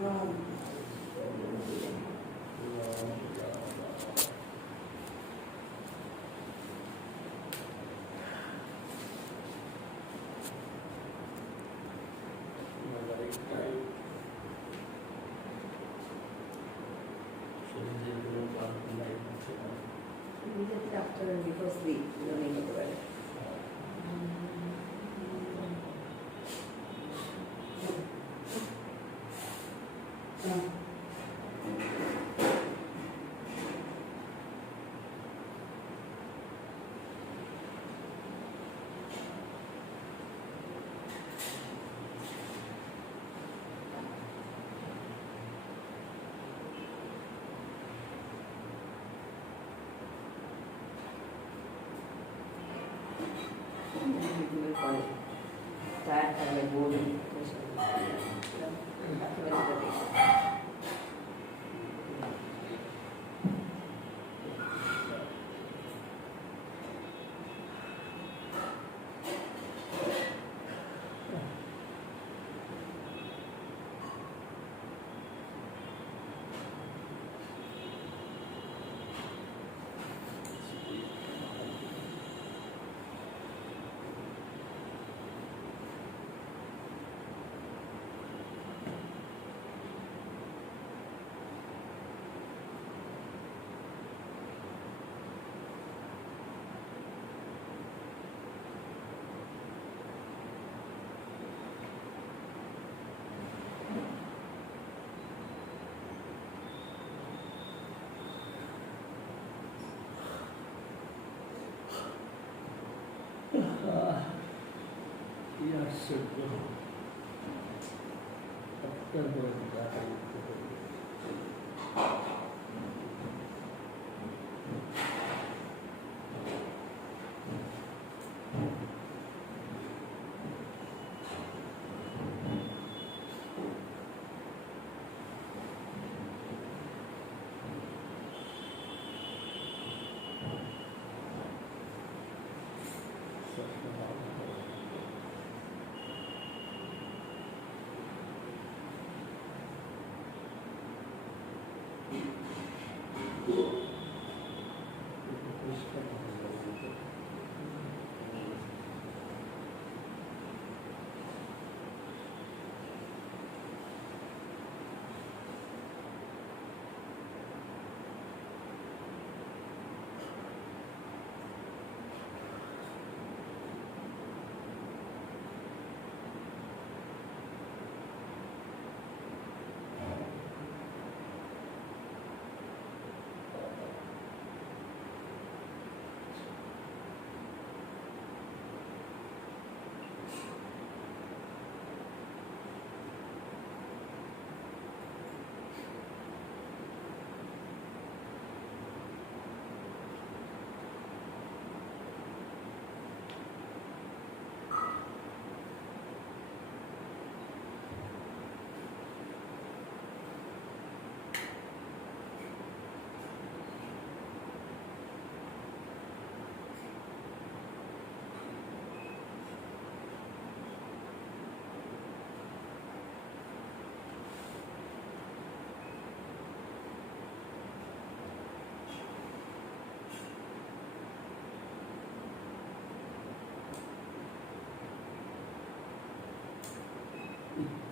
Immediately after and before sleep, learning of the Veda. Tired and like bored. Yes, sir.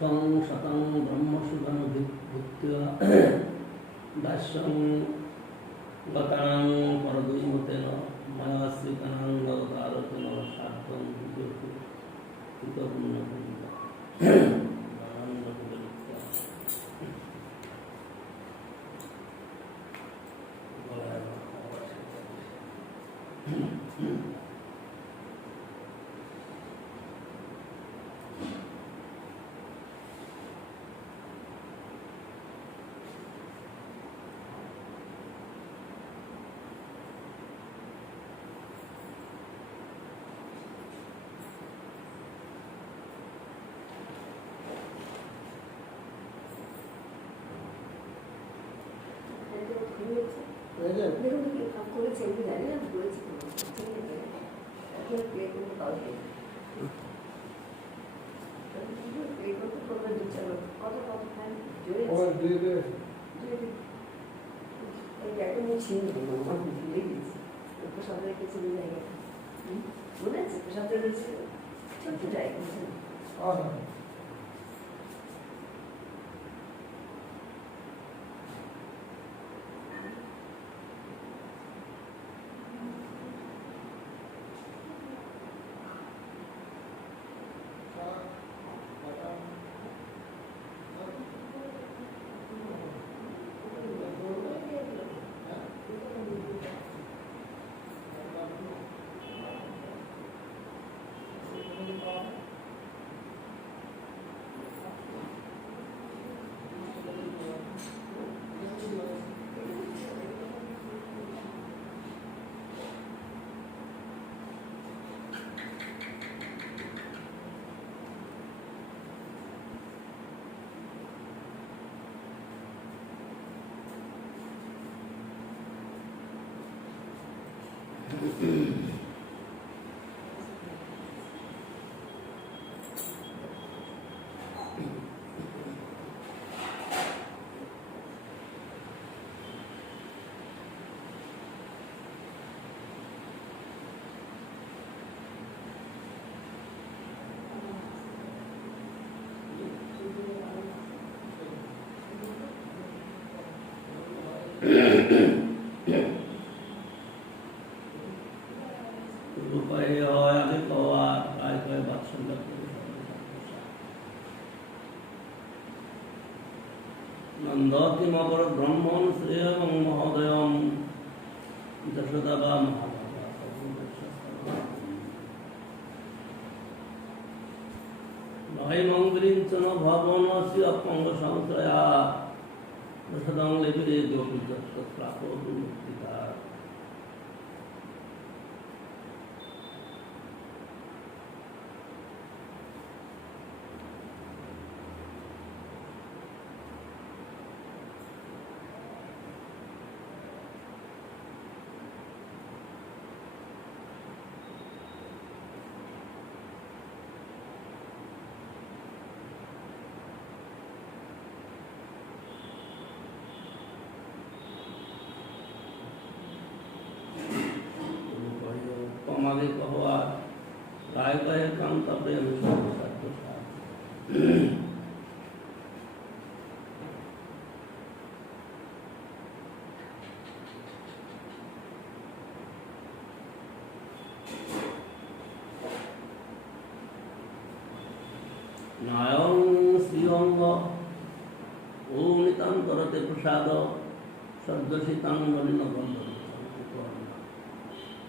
तं शतं ब्रह्मसुदं भूत्वा दास्यं गतां परदैवतेन मया श्रीकनाङ्गवतारतेन सार्थं विदुः कृतपुण्यपुण्यम् চলো কত কত টাইম জোরে और दे दे এই ব্যাগটা নিয়ে ছিল আমার ভুলে গেছি প্রসাদ রেখেছিল জায়গাটা মনে আছে প্রসাদ রেখেছিল ছোট্ট জায়গা हाँ রূপায় হয় আগে পাওয়া কায় কয় বাৎসল্য নন্দকিমপর ব্রহ্মণ শ্রেয়ং মহোদয়ম যশোদা বা মহাভাগা নয়মঙ্গলিঞ্চন ভবনস্য অপঙ্গ সংশয়া যশোদং লেবিরে গোপী প্রাপ্ত মুক্তিকা আমাদের কহা গায়ে গায়ে কান্তব্যে আমি সর্বসাধ্য নায়ং শ্রীঅঙ্গ ও নিতান্তরতে প্রসাদ সদ্যসিতাং মলিন বন্ধন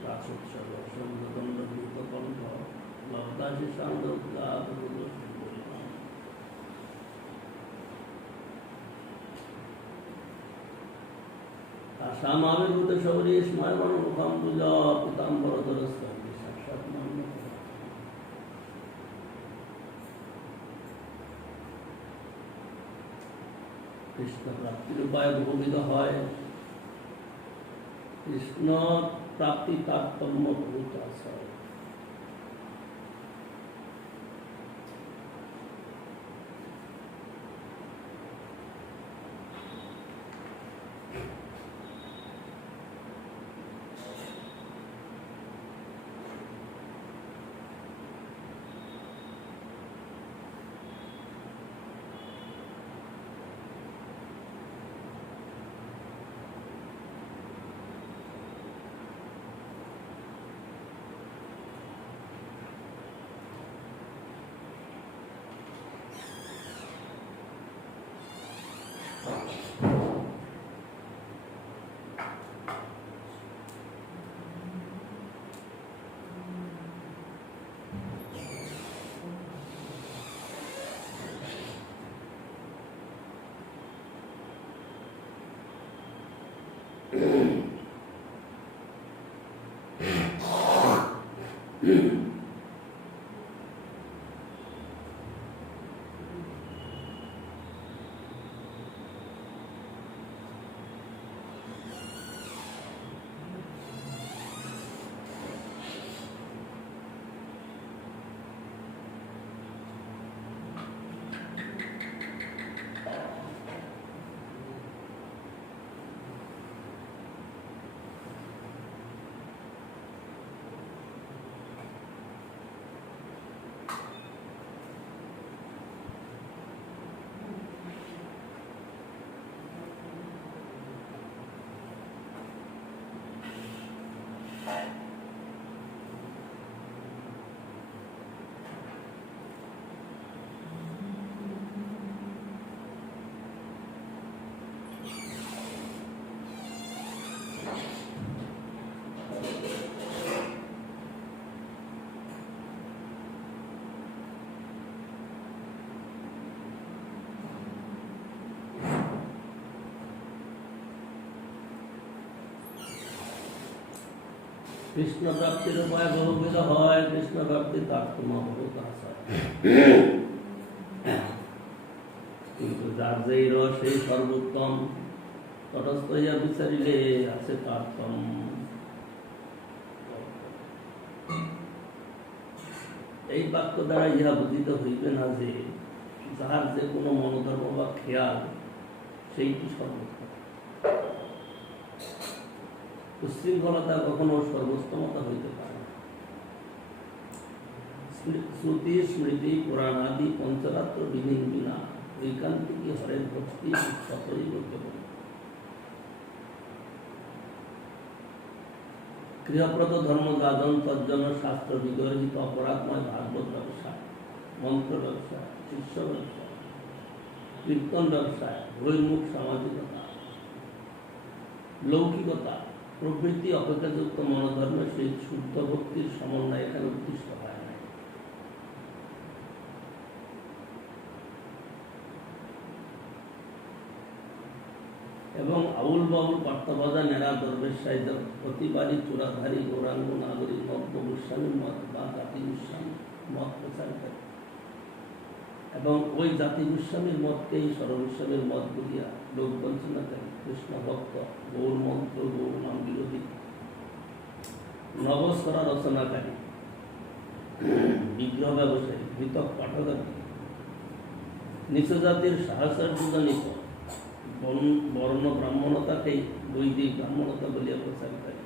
রাসোৎসব সৌন্দদণ্ড কণ্ঠ লতাশি সান্দ্রগাত আসামাবিভূত শৌরী স্ময়মন মুখম পূজা পিতাম্বর তরস্বী সাক্ষাৎ মান্য কৃষ্ণ প্রাপ্তির উপায় বহুবিধ হয় কৃষ্ণ প্রাপ্তি তারতম্য বহুত আছে কৃষ্ণ প্রাপ্তির উপায় বহুবিধ হয়, কৃষ্ণ প্রাপ্তি তারতম্য বহুত আশা, কিন্তু যার যেই রস সেই সর্বোত্তম, তটস্থ হইয়া বিচারিলে আছে তারতম্য। এই বাক্য দ্বারা ইহা বুঝিত হইবে না যে যাহার যে কোনো মনোধর্ম বা খেয়াল সেইটি সর্বোত্তম। উচ্ছৃঙ্খলতা কখনো সর্বোত্তমতা হইতে পারে না। শ্রুতি স্মৃতি পুরাণাদি পঞ্চরাত্র বিহীন বিনা ঐকান্তিকী হরের ভক্তি ততই কেবল। গৃহপ্রদ ধর্ম যাজন তজ্জন শাস্ত্র বিগর্হিত অপরাধময় ভাগবত ব্যবসা, মন্ত্র ব্যবসা, শিষ্য ব্যবসা, কীর্তন ব্যবসায়, বহির্মুখ সামাজিকতা, লৌকিকতা প্রভৃতি অপেক্ষাযুক্ত মনোধর্মের সেই শুদ্ধ ভক্তির সমন্বয় এখানে উদ্দিষ্ট হয় নাই। এবং আউল বাউল পার্থবাদা নেড়া দরবেশ সাহিত্য প্রতিবারী চূড়াধারী গৌরাঙ্গ নাগরিক নব্য গোস্বামী মত বা জাতি গোস্বামী মত প্রচার করে এবং ওই জাতি গোস্বামীর মতকেই সর্বগোস্বামীর মত বলিয়া লোক বঞ্চনা করে কৃষ্ণ ভক্ত, গৌর মন্ত্র, গৌর নাম বিরোধী, নবস্বরা রচনাকারী, বিগ্রহ ব্যবসায়ী, মৃতক পাঠকারী, নিচ জাতির সাহসার্যজনিত বর্ণ ব্রাহ্মণতাকেই বৈদিক ব্রাহ্মণতা বলিয়া প্রচার করে,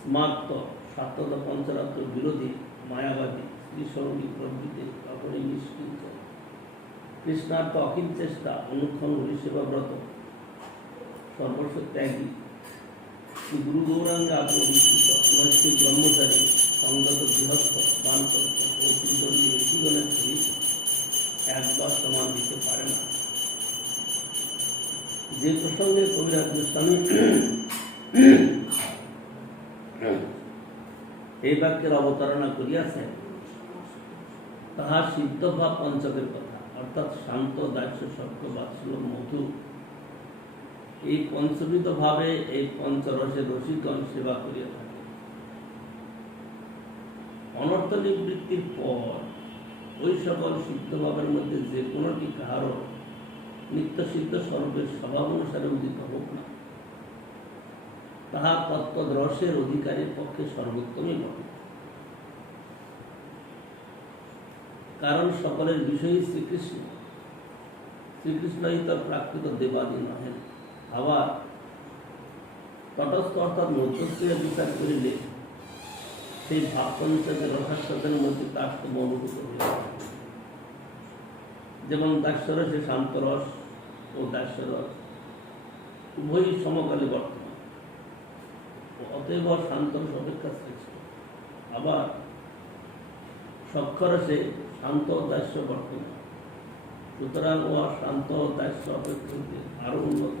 স্মার্ত সাত্তদ পঞ্চরাত্র বিরোধী, মায়াবাদী, শ্রীসঙ্গী প্রভৃতি অপরি নিষ্কৃত, কৃষ্ণার্থ অখিল চেষ্টা, অনুক্ষণ হরিসেবাব্রত, সর্বস্ব ত্যাগী, গুরু গৌরাঙ্গে আত্মবিকৃত, নৈষ্ঠিক ব্রহ্মচারী, সংগত গৃহস্থ, দানকর্ত ও ত্রিদলীয় ঋষিগণের সহিত একবার সমান দিতে পারে না। যে প্রসঙ্গে কবিরাজ গোস্বামী এই বাক্যের অবতারণা করিয়াছেন তাহা সিদ্ধভাব পঞ্চকের কথা, অর্থাৎ শান্ত, দাস্য, সত্য, বাৎসল্য, মধু, এই পঞ্চবিধ ভাবে এই পঞ্চরসের রসিকগণ সেবা করিয়া থাকে। অনর্থ নিবৃত্তির পর ওই সকল সিদ্ধভাবের মধ্যে যে কোনোটি কাহারও নিত্য সিদ্ধ স্বরূপের স্বভাব অনুসারে উদিত হোক না, তাহা তত্ত্ব রসের অধিকারীর পক্ষে সর্বোত্তমই বটে। কারণ সকলের বিষয়ই শ্রীকৃষ্ণ, শ্রীকৃষ্ণই তো প্রাকৃত দেবাদি নহেন। আবার তটস্থ অর্থাৎ মধ্যস্থীয় বিচার করিলে সেই ভাবপঞ্চকের রসাস্বাদের মধ্যে তারতম্য অনুভূত হয়ে থাকে। যেমন দাস্যরসে শান্তরস ও দাস্যরস উভয়ই সমকালে বর্তমান, অতএব শান্তরস অপেক্ষা শ্রেষ্ঠ। আবার সক্ষরসে শান্ত দাস্য বর্তমান, সুতরাং ও শান্ত দাস্য অপেক্ষা আরো উন্নত।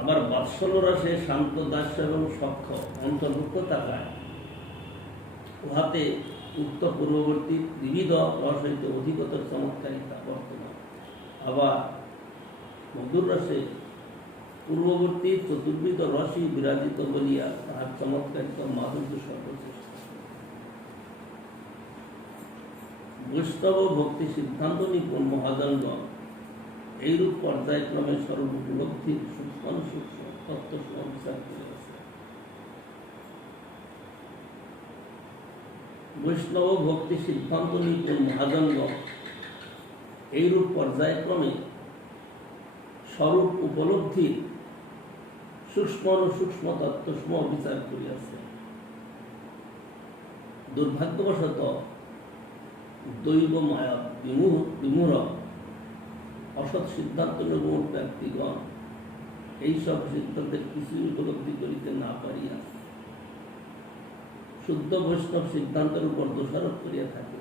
আবার বাৎসল্য রসে শান্ত দাস্য এবং সক্ষ অন্তর্ভুক্ত থাকায় উহাতে উক্ত পূর্ববর্তী বিবিধ রস হইতে অধিকতর চমৎকারিতা বর্তমান। আবার মধুর রসে পূর্ববর্তী চতুর্বিধ রসই বিরাজিত বলিয়া তাহার চমৎকারিতা মাধুর্য সর্বশ্রেষ্ঠ। বৈষ্ণব ভক্তি সিদ্ধান্ত নিপুণ মহাজনগণ এইরূপ পর্যায়ক্রমে সর্বোপলব্ধির সূক্ষ্ম সূক্ষ্ম তত্ত্ব বিচার করিয়াছে। বৈষ্ণব ভক্তি সিদ্ধান্ত নিপুণ মহাজনগণ এইরূপ পর্যায়ক্রমে স্বরূপ উপলব্ধির সূক্ষ্ম সূক্ষ্ম তত্ত্ব বিচার করিয়াছে। দুর্ভাগ্যবশত দৈব মায়া বিমূঢ় অসৎ সিদ্ধান্ত নির্মূল ব্যক্তিগণ এইসব সিদ্ধান্তের কিছুই উপলব্ধি করিতে না পারিয়া শুদ্ধ বৈষ্ণব সিদ্ধান্তের উপর দোষারোপ করিয়া থাকে।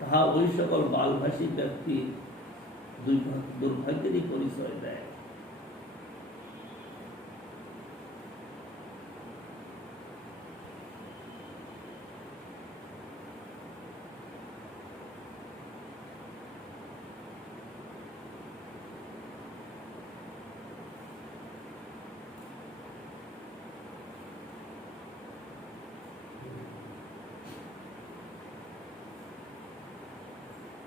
তাহা ওই সকল বালভাষী ব্যক্তির দুর্ভাগ্যেরই পরিচয় দেয়।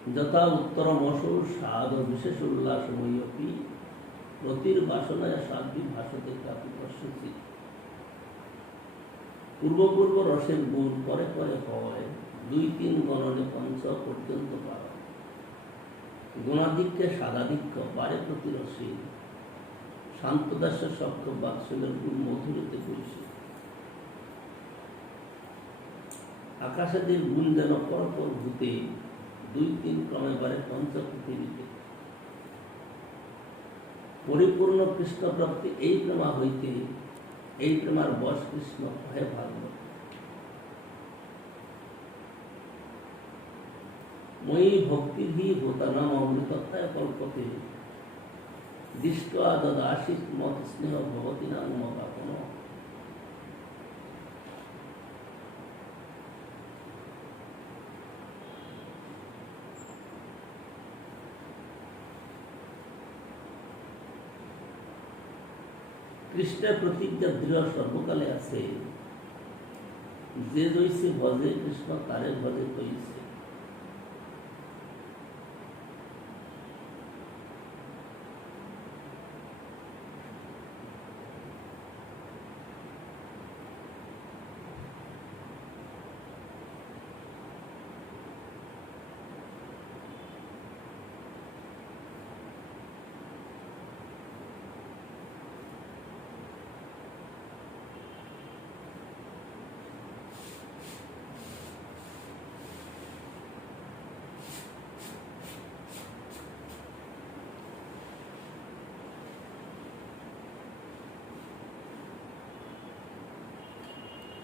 যথা উত্তরমশু স্বাদ বিশেষ উল্লাসময়ী রতির বাসনায় সাধ্বী ভাষতে কাপি পশ্যসি। পূর্ব পূর্ব রসের গুণ পরে পরে হয়, 2-3 গণনে পঞ্চ পর্যন্ত পাওয়া। গুণাধিক্যে সাদাধিক্য বারে প্রতি রসে, শান্তদাস্য সক্ষ বাৎসল্যের গুণ মধুরতে বৈশে। আকাশাদির গুণ যেন পরপর ভূতে, 2-3 ক্রমে বারে পঞ্চ পৃথিবীতে। পরিপূর্ণ কৃষ্ণ প্রাপ্তি এই প্রেমা হইতে, এই প্রেমার বশ কৃষ্ণ হয় ভাগবত। মই ভক্তিভি ভূতানাম অমৃতত্বায় কল্পতে, দৃষ্ট্বা দদাসিত মত স্নেহ ভবতি না মতাপন। কৃষ্ণের প্রতিজ্ঞা দৃঢ় সর্বকালে আছে, যে জৈসে ভজে কৃষ্ণ তারে ভজে তৈছে।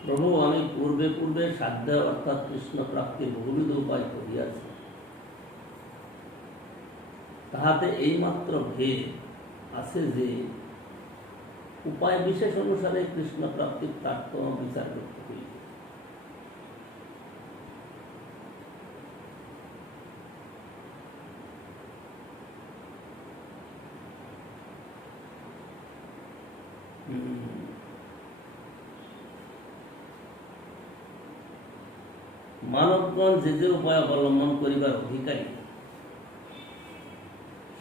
প্রভু, আমি পূর্বে পূর্বে সাধ্য অর্থাৎ কৃষ্ণ প্রাপ্তির বহুবিধ উপায় করিয়াছি, তাহাতে এইমাত্র ভেদ আছে যে উপায় বিশেষ অনুসারে কৃষ্ণ প্রাপ্তির তারতম্য বিচার করতে হইবে। মানবগণ যে যে উপায় অবলম্বন করিবার অধিকারী,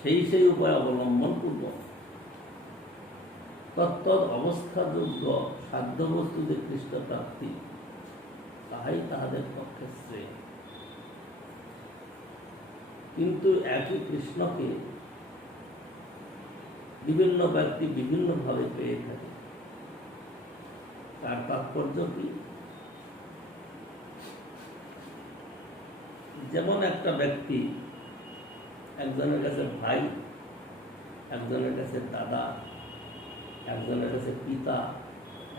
সেই সেই উপায় অবলম্বন করব। তত্তদ অবস্থাযোগ্য সাধ্য বস্তু যে কৃষ্ণ প্রাপ্তি, তাহাই তাহাদের পক্ষে শ্রেয়। কিন্তু একই কৃষ্ণকে বিভিন্ন ব্যক্তি বিভিন্নভাবে পেয়ে থাকে। তার তাৎপর্য কি? যেমন একটা ব্যক্তি একজনের কাছে ভাই, একজনের কাছে দাদা, একজনের কাছে পিতা,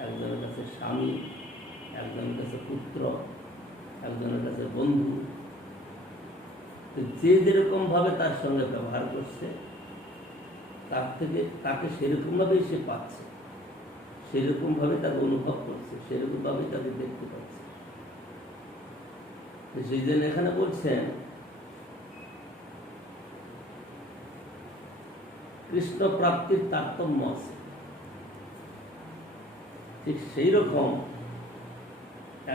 একজনের কাছে স্বামী, একজনের কাছে পুত্র, একজনের কাছে বন্ধু। যে যেরকম ভাবে তার সঙ্গে ব্যবহার করছে, তাকে সেরকম ভাবেই সে পাচ্ছে, সেরকম ভাবে তাকে অনুভব করছে, সেরকম ভাবেই তাকে দেখতে পাচ্ছে। সেই জন্য এখানে বলছেন কৃষ্ণ প্রাপ্তির তারতম্য আছে। ঠিক সেই রকম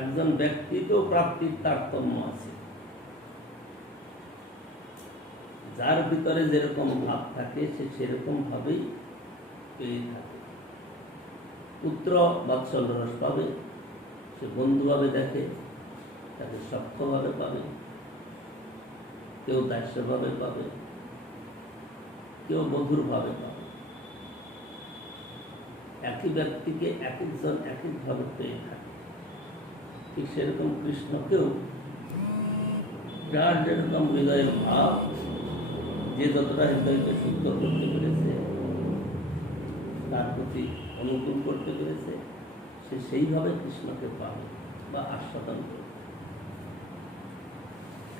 একজন ব্যক্তিতেও প্রাপ্তির তারতম্য আছে। যার ভিতরে যেরকম ভাব থাকে সে সেরকম ভাবেই পেয়ে থাকে। পুত্র বাৎসল্য রস পাবে, সে বন্ধুভাবে দেখে, তাকে সক্ষভাবে পাবে, কেউ দাস্যভাবে পাবে, কেউ মধুরভাবে পাবে। একই ব্যক্তিকে এক একজন এক একভাবে পেয়ে থাকে। ঠিক সেরকম কৃষ্ণকেও যার যেরকম হৃদয়ের ভাব, যে যতটা হৃদয়কে শুদ্ধ করতে পেরেছে, তার প্রতি অনুকূল করতে পেরেছে, সে সেইভাবে কৃষ্ণকে পাবে বা আস্বাদন করবে।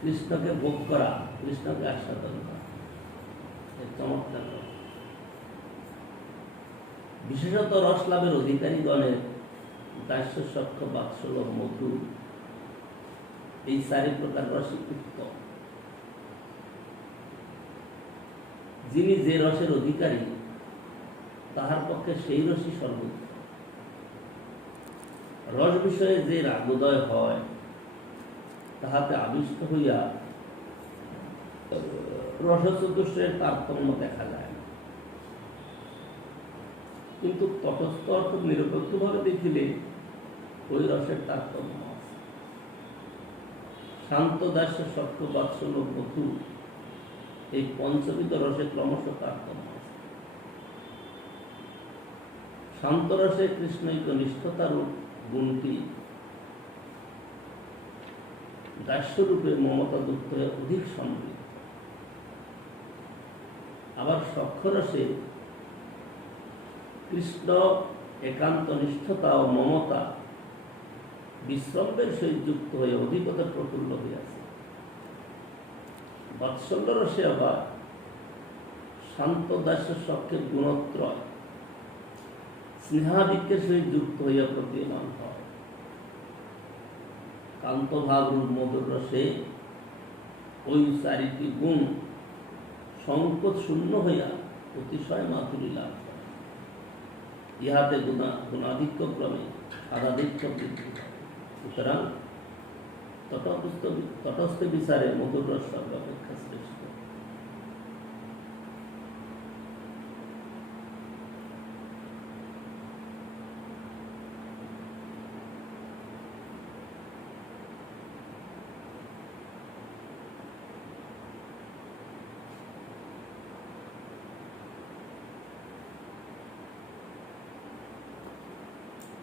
কৃষ্ণকে ভোগ করা, কৃষ্ণকে আস্বাদন করা, চমৎকার। বিশেষত রস লাভের অধিকারীগণের দাস্য সক্ষ বাৎসল্য মধু, এই 4 প্রকার রসই উত্তম। যিনি যে রসের অধিকারী, তাহার পক্ষে সেই রসই সর্বোত্তম। রস বিষয়ে যে রাগোদয় হয়, তাহাতে আবিষ্ট হইয়া রসচতুষ্টের তারতম্য দেখা যায় না, কিন্তু তটস্থ অর্থ নিরপেক্ষভাবে দেখিলে ওই রসের তারতম্য আছে। শান্ত দাস্য সত্য বাৎসল্য বধূ এই পঞ্চবিধ রসে ক্রমশ তারতম্য আছে। শান্ত রসে কৃষ্ণৈক নিষ্ঠতার গুণটি দাস্যরূপে মমতা যুক্ত হয়ে অধিক সমৃদ্ধ। আবার সখ্যরসে কৃষ্ণ একান্ত নিষ্ঠতা ও মমতা বিশ্রম্ভের সহিত যুক্ত হয়ে অধিকতা প্রফুল্ল হইয়াছে। বাৎসল্য রসে আবার শান্ত দাস্য সখ্যের গুণত্রয় স্নেহাধিক্যের সহিত যুক্ত হইয়া প্রতীয়মান হয়। কান্তভাব রূপ মধুর রসে ওই চারিটি গুণ সংকোচ শূন্য হইয়া অতিশয় মাধুরী লাভ করে। ইহাতে গুণাধিক্য ক্রমে সাধাধিক্য বৃদ্ধি হয়। সুতরাং তটস্থ বিচারে মধুর রস সর্বাপেক্ষা শ্রেষ্ঠ।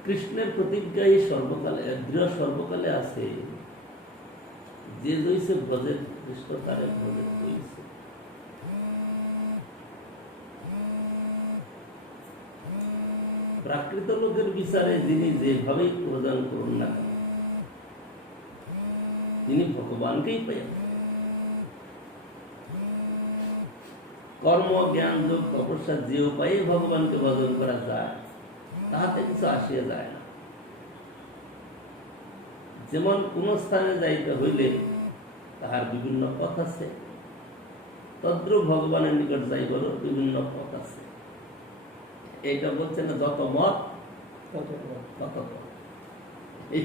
কৃষ্ণের প্রতিজ্ঞা এই সর্বকালে দৃঢ় সর্বকালে আছে, যে জইছে ব্রজের কৃষ্ণ তারে ব্রজে হইছে। প্রাকৃত লোকের বিচারে যিনি যেভাবেই প্রদান করুন না কেন, তিনি ভগবানকেই পেয়েছেন। কর্ম জ্ঞান যোগ তপস্যা যে উপায়ে ভগবানকে ভজন করা যায় তাহাতে কিছু আসিয়া যায় না। যেমন কোন স্থানে যাইতে হইলে তাহার বিভিন্ন পথ আছে, তদ্রূপ ভগবানের নিকট যাইবার বিভিন্ন পথ আছে। এইটা বলছে না যত মত তত পথ। এই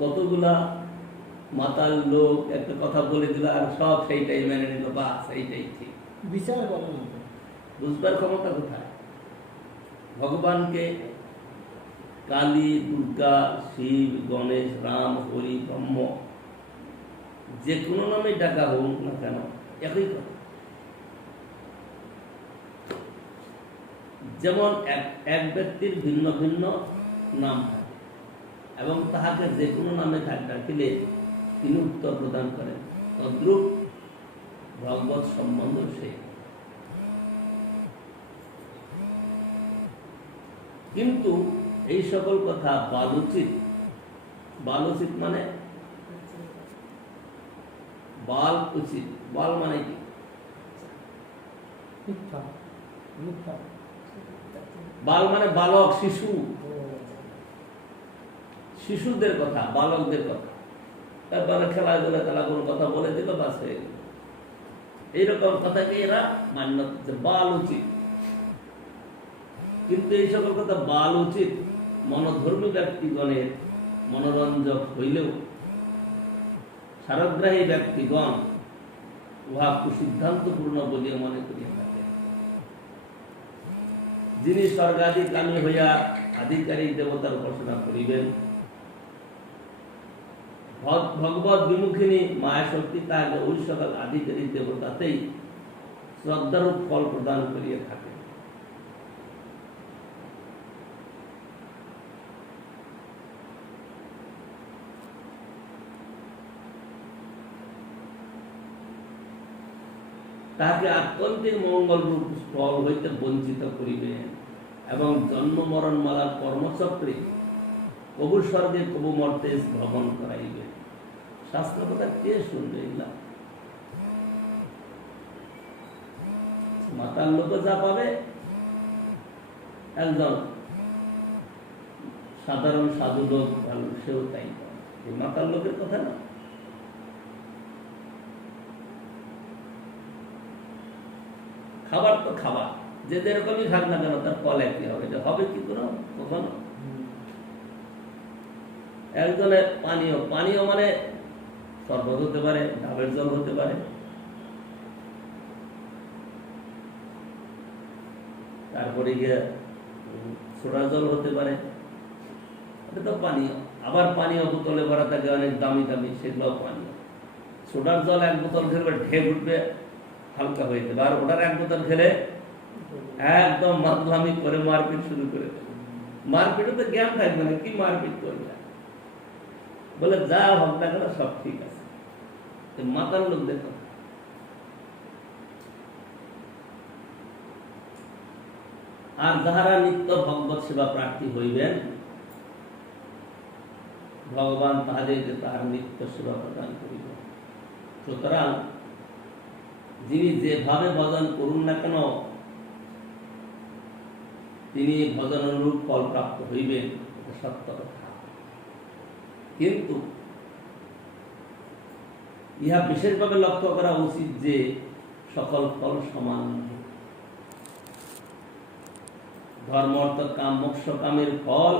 কতগুলা মাতাল লোক একটা কথা বলে দিল আর সব সেইটাই মেনে নিল, বা সেইটাই ঠিক। বিচার বুঝবার ক্ষমতা কোথায়? ভগবানকে কালী, দুর্গা, শিব, গণেশ, রাম, হরি, ব্রহ্ম যে কোনো নামে ডাকা হোক না কেন একই কথা। যেমন এক ব্যক্তির ভিন্ন ভিন্ন নাম থাকে এবং তাহাকে যে কোনো নামে ডাকিলে তিনি উত্তর প্রদান করেন, তদ্রূপ ভগবত সম্বন্ধ সে। কিন্তু এই সকল কথা বালুচিত। বালুচিত মানে বাল উচিত। বাল মানে কি? বাল মানে বালক, শিশু, শিশুদের কথা, বালকদের কথা। তারপরে খেলাধুলা তারা কোনো কথা বলে দিল, বাস হয়ে গেল। এইরকম কথাকে এরা মান্য করছে, বাল উচিত। কিন্তু এই সকল কথা বাল উচিত মনোধর্মী ব্যক্তিগণের মনোরঞ্জক হইলেও সারগ্রাহী ব্যক্তিগণ উহা কুসিদ্ধান্তপূর্ণ বলিয়া মনে করিয়া থাকে। যিনি স্বর্গাধিকামী হইয়া আধিকারিক দেবতার উপাসনা করিবেন, ভগবত বিমুখিনী মায়া শক্তি তাহাকে ওই সকল আধিকারিক দেবতাতেই শ্রদ্ধারূপ ফল প্রদান করিয়া থাকে। তাহাকে আত্যন্তিক মঙ্গল রূপ ফল হইতে বঞ্চিত করিবেন এবং জন্ম মরণ মালার কর্মচক্রে কবু স্বর্গে কবু মর্তে ভ্রমণ করাইবে। শাস্ত্র কথা কে শুনবে? এগুলা মাতার লোক যা পাবে, একজন সাধারণ সাধু লোক সেও তাই পাবে। এই মাতার লোকের কথা না। খাবার তো খাবার, যে যেরকমই খাক না কেন তার ফল একই হবে। এটা হবে কি কোনো কখনো? একজনের পানীয়, পানীয় মানে শরবত হতে পারে, ডাবের জল হতে পারে, তারপরে গিয়ে সোডা জল হতে পারে, এটা তো পানীয়। আবার পানীয় বোতলে ভরা থাকে অনেক দামি দামি, সেগুলোও পানীয়। সোডার জল এক বোতল খেলে ঢেক উঠবে, হালকা হয়ে যাবে। আর ওটার এক বোতল খেলে একদম মাতলামি করে মারপিট শুরু করে দেবে। মারপিটে তো জ্ঞান থাকবে না, কি মারপিট করবে, বলে যা হোক না কেন সব ঠিক আছে। মাতার লোক দেখো। আর যাহারা নিত্য ভগবত সেবা প্রার্থী হইবেন, ভগবান তাহাদেরকে তাহার নিত্য সেবা প্রদান করিবেন। সুতরাং যিনি যেভাবে ভজন করুন না কেন, তিনি ভজন অনুরূপ ফল প্রাপ্ত হইবেন, এটা সত্য কথা। কিন্তু ইহা বিশেষভাবে লক্ষ্য করা উচিত যে সকল ফল সমান নহে। ধর্ম অর্থ কাম মোক্ষ কামের ফল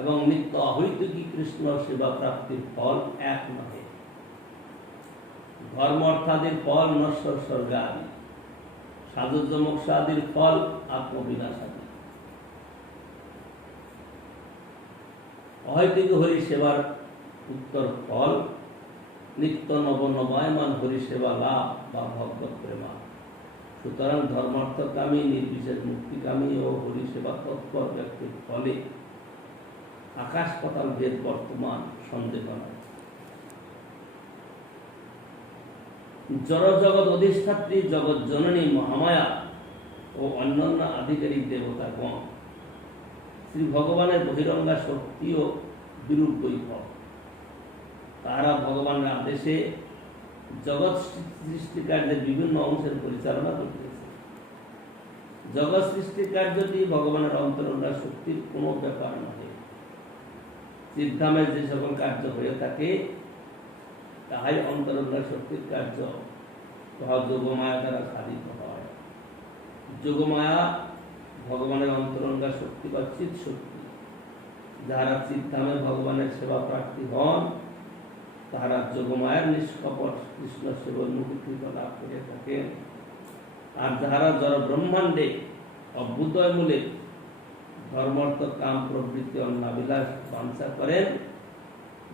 এবং নিত্য অহৈতুকী কৃষ্ণ সেবা প্রাপ্তির ফল এক নহে। ধর্ম অর্থাদির ফল নশ্বর স্বর্গাদি, সাধুর্য মোক্ষ আদির ফল আত্মবিনাশ আদি। অহৈতুকী হরি সেবার উত্তর ফল নিত্য নবনবায়মান হরি সেবা লাভ বা ভগবত প্রেমা। সুতরাং ধর্মার্থকামী, নির্বিশেষ মুক্তিকামী ও হরি সেবা তৎপর ব্যক্তির ফলে আকাশ পাতাল ভেদ বর্তমান সন্দেহ নাই। জড় জগৎ অধিষ্ঠাত্রী জগৎ জননী মহামায়া ও অন্যান্য আধিকারিক দেবতাগণ শ্রী ভগবানের বহিরঙ্গা শক্তি ও বিরূপ বৈভব, তাহারা ভগবানের আদেশে জগৎ সৃষ্টি কার্যের বিভিন্ন অংশের পরিচালনা করিতেছে। জগৎ সৃষ্টি কার্যটি ভগবানের অন্তরঙ্গা শক্তির কোনো ব্যাপার নয়। চিদ্ধামের যে সকল কার্য হয়ে থাকে তাহাই অন্তরঙ্গা শক্তির কার্য, তাহা যোগমায়া দ্বারা সাধিত হয়। যোগমায়া ভগবানের অন্তরঙ্গা শক্তি বা চিৎ শক্তি। যাহারা চিদ্ধামে ভগবানের সেবা প্রার্থী হন, তাহারা যোগমায়ার নিষ্কপট কৃষ্ণ সেবার মুক্তিকৃত লাভ করে থাকেন। আর যাহারা জড় ব্রহ্মাণ্ডে অভ্যুদয় মূলে ধর্মার্থ কাম প্রবৃত্তি অন্নাবিলাস বাঞ্ছা করেন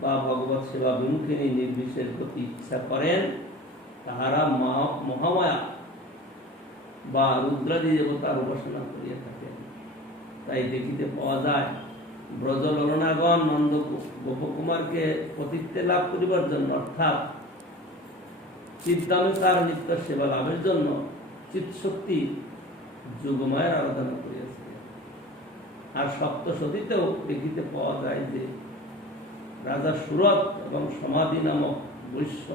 বা ভগবত সেবা বিমুখিনী নির্বিশেষ গতি ইচ্ছা করেন, তাহারা মহামায়া বা রুদ্রাদি দেবতার উপাসনা করিয়া থাকেন। তাই দেখিতে পাওয়া যায় ব্রজ ললনাগণ নন্দ গোপকুমারকে পতিত্বে লাভ করিবার জন্য, অর্থাৎ চিদ্দামে তার নিত্য সেবা লাভের জন্য চিৎশক্তি যোগমায়ের আরাধনা করিয়াছে। আর সপ্তশতীতেও দেখিতে পাওয়া যায় যে রাজা সুরত এবং সমাধি নামক বৈশ্য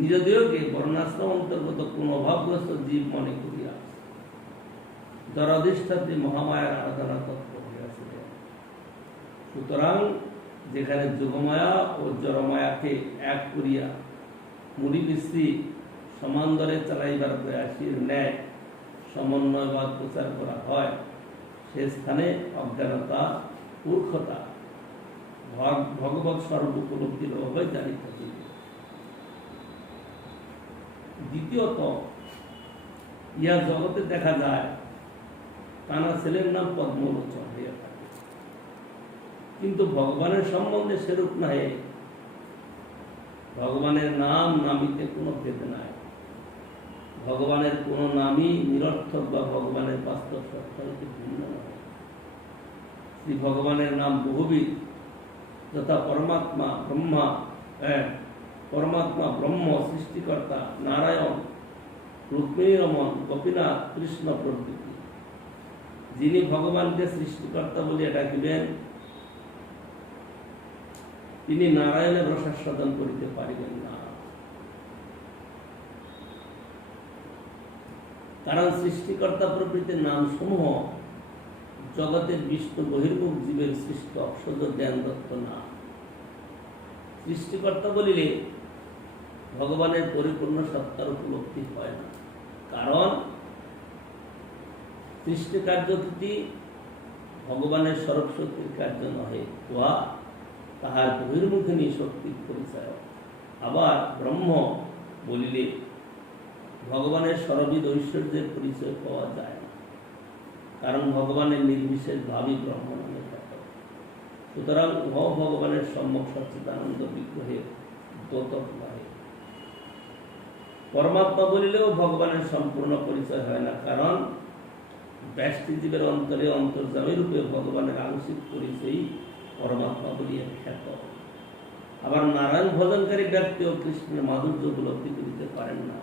নিজদেহকে বর্ণাশ্রম অন্তর্গত কোন অভাবগ্রস্ত জীব মনে করিয়া জড়াধিষ্ঠাত্রী মহামায়ার আরাধনা তৎপর হইয়াছিলেন। সুতরাং যেখানে যোগমায়া ও জড়মায়াকে এক করিয়া মুড়ি মিশ্রি সমান্তরে চালাইবার প্রয়াসীর ন্যায় সমন্বয়বাদ প্রচার করা হয়, সে স্থানে অজ্ঞানতা, মূর্খতা, ভগবত স্বরূপ উপলব্ধির অভয় জানিতে হইবে। দ্বিতীয়ত, ইহা জগতে দেখা যায় তানা ছেলের নাম পদ্মলোচন হইয়া থাকে, কিন্তু ভগবানের সম্বন্ধে সেরূপ নাই। ভগবানের নাম নামিতে কোনো ভেদ নাই। ভগবানের কোন নামই নিরর্থক বা ভগবানের বাস্তব সত্তা হইতে ভিন্ন নয়। শ্রী ভগবানের নাম বহুবিধ, যথা পরমাত্মা ব্রহ্ম, সৃষ্টিকর্তা নারায়ণ, রুক্মিণী রমন, গোপীনাথ, কৃষ্ণ প্রভৃতি। যিনি ভগবানকে সৃষ্টিকর্তা বলিয়া ডাকিবেন, তিনি নারায়ণের রসাস্বাদন করিতে পারিবেন না। কারণ সৃষ্টিকর্তা প্রভৃতির নাম সমূহ জগতের বিষ্ণু বহির্মুখ জীবের সৃষ্ট অক্ষজ জ্ঞান দত্ত না। সৃষ্টিকর্তা বলিলে ভগবানের পরিপূর্ণ সত্তার উপলব্ধি হয় না, কারণ সৃষ্টি কার্য দুটি ভগবানের স্বরূপ শক্তির কার্য নহে, উহা তাহার বহির্মুখিনী শক্তির পরিচয়। আবার ব্রহ্ম বলিলে ভগবানের সর্ববিধ ঐশ্বর্যের পরিচয় পাওয়া যায় না। কারণ ভগবানের নির্বিশেষ ভাবই ব্রহ্ম নামে খ্যাত। সুতরাং ভগবানের সম্যক সচ্চিদানন্দ বিগ্রহের দ্যোতক নয়। পরমাত্মা বলিলেও ভগবানের সম্পূর্ণ পরিচয় হয় না, কারণ ব্যষ্টি জীবের অন্তরে অন্তর্যামী রূপে ভগবানের আংশিক পরিচয়ই পরমাত্মা বলিয়া খ্যাত। আবার নারায়ণ ভজনকারী ব্যক্তিও কৃষ্ণের মাধুর্য উপলব্ধি করিতে পারেন না।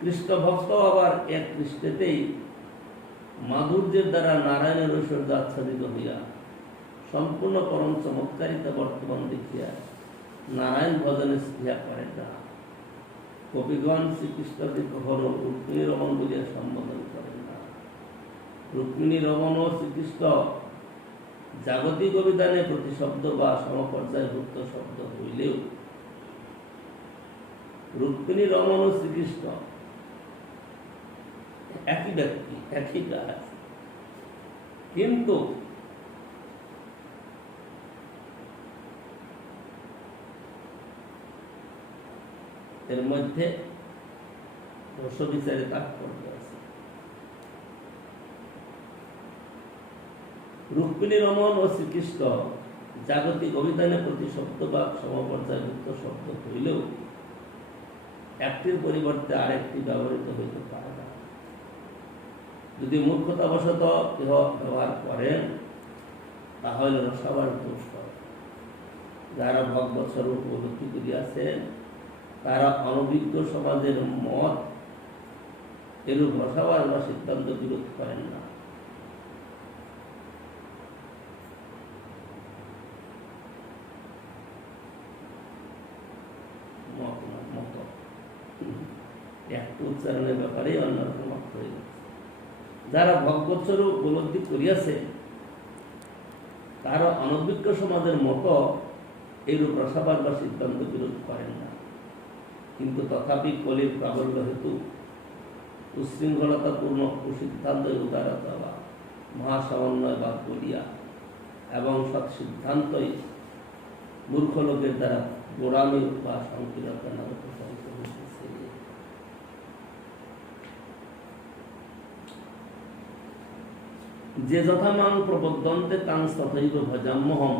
কৃষ্ণ ভক্ত আবার এক কৃষ্ণেতেই মাধুর্যের দ্বারা নারায়ণের ঐশ্বর্য আচ্ছাদিত হইয়া সম্পূর্ণ পরম চমৎকারিতা বর্তমান দেখিয়া নারায়ণ ভজনে স্পৃহা করেন না। কবিগণ শ্রীকৃষ্ণকে কখনো রুক্মিণী রমণ বলিয়া সম্বোধন করেন না। রুক্মিণী রমণ ও শ্রীকৃষ্ণ জাগতিক অভিধানে প্রতিশব্দ বা সমপর্যায়ভুক্ত শব্দ হইলেও রুক্মিণী রমণ ও শ্রীকৃষ্ণ একই ব্যক্তি, একই কাজ, কিন্তু এর মধ্যে রসবিচারে তাৎপর্য আছে। রুক্মিণী রমণ ও শ্রীকৃষ্ণ জাগতিক অভিধানে প্রতিশব্দ বা সমপর্যায়ভুক্ত শব্দ হইলেও একটির পরিবর্তে আরেকটি ব্যবহৃত হইতে পারে না। যদি মূর্খতাবশত কেহ ব্যবহার করেন তাহলে রসাবার দোষ করে। যারা ভগবৎ স্বরূপ উপলব্ধি করিয়াছেন তারা অনভিজ্ঞ সমাজের মত এরূপ রসাবার বা সিদ্ধান্ত বিরোধ করেন না। একটু উচ্চারণের ব্যাপারে অন্যরকম অর্থ হয়ে গেছে। যারা ভগবৎ স্বরূপ উপলব্ধি করিয়াছে তারা অনভিজ্ঞ সমাজের মতো এইরূপ রসাবাদ বা সিদ্ধান্ত বিরোধ করেন না। কিন্তু তথাপি কলির প্রাবল্য হেতু উশৃঙ্খলতাপূর্ণ কুসিদ্ধান্ত উদারতা বা মহাসমন্বয়বাদ বলিয়া এবং সৎসিদ্ধান্তই মূর্খ লোকের দ্বারা গোড়ামি বা সংকীর্ণতা নামে প্রসারিত হইতেছে। যে যথামাং প্রবদ্ধন্তে তাং তথৈব ভজাম্যহম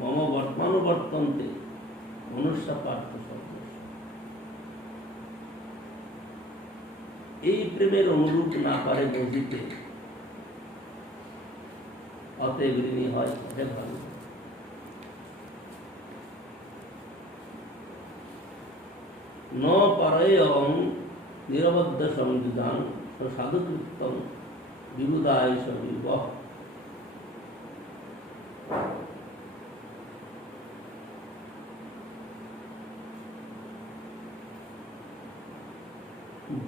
মম বর্তমানুবর্তন্তে মনুষ্য পার্থ শব্দ। এই প্রেমের অনুরূপ না পারে বুঝিতে, অতএব ঋণী হয় হে ভালো। ন পারয়ং নিরবদ্ধ সংযুদান সাধুকৃতং বিবুদায় সবিবহ।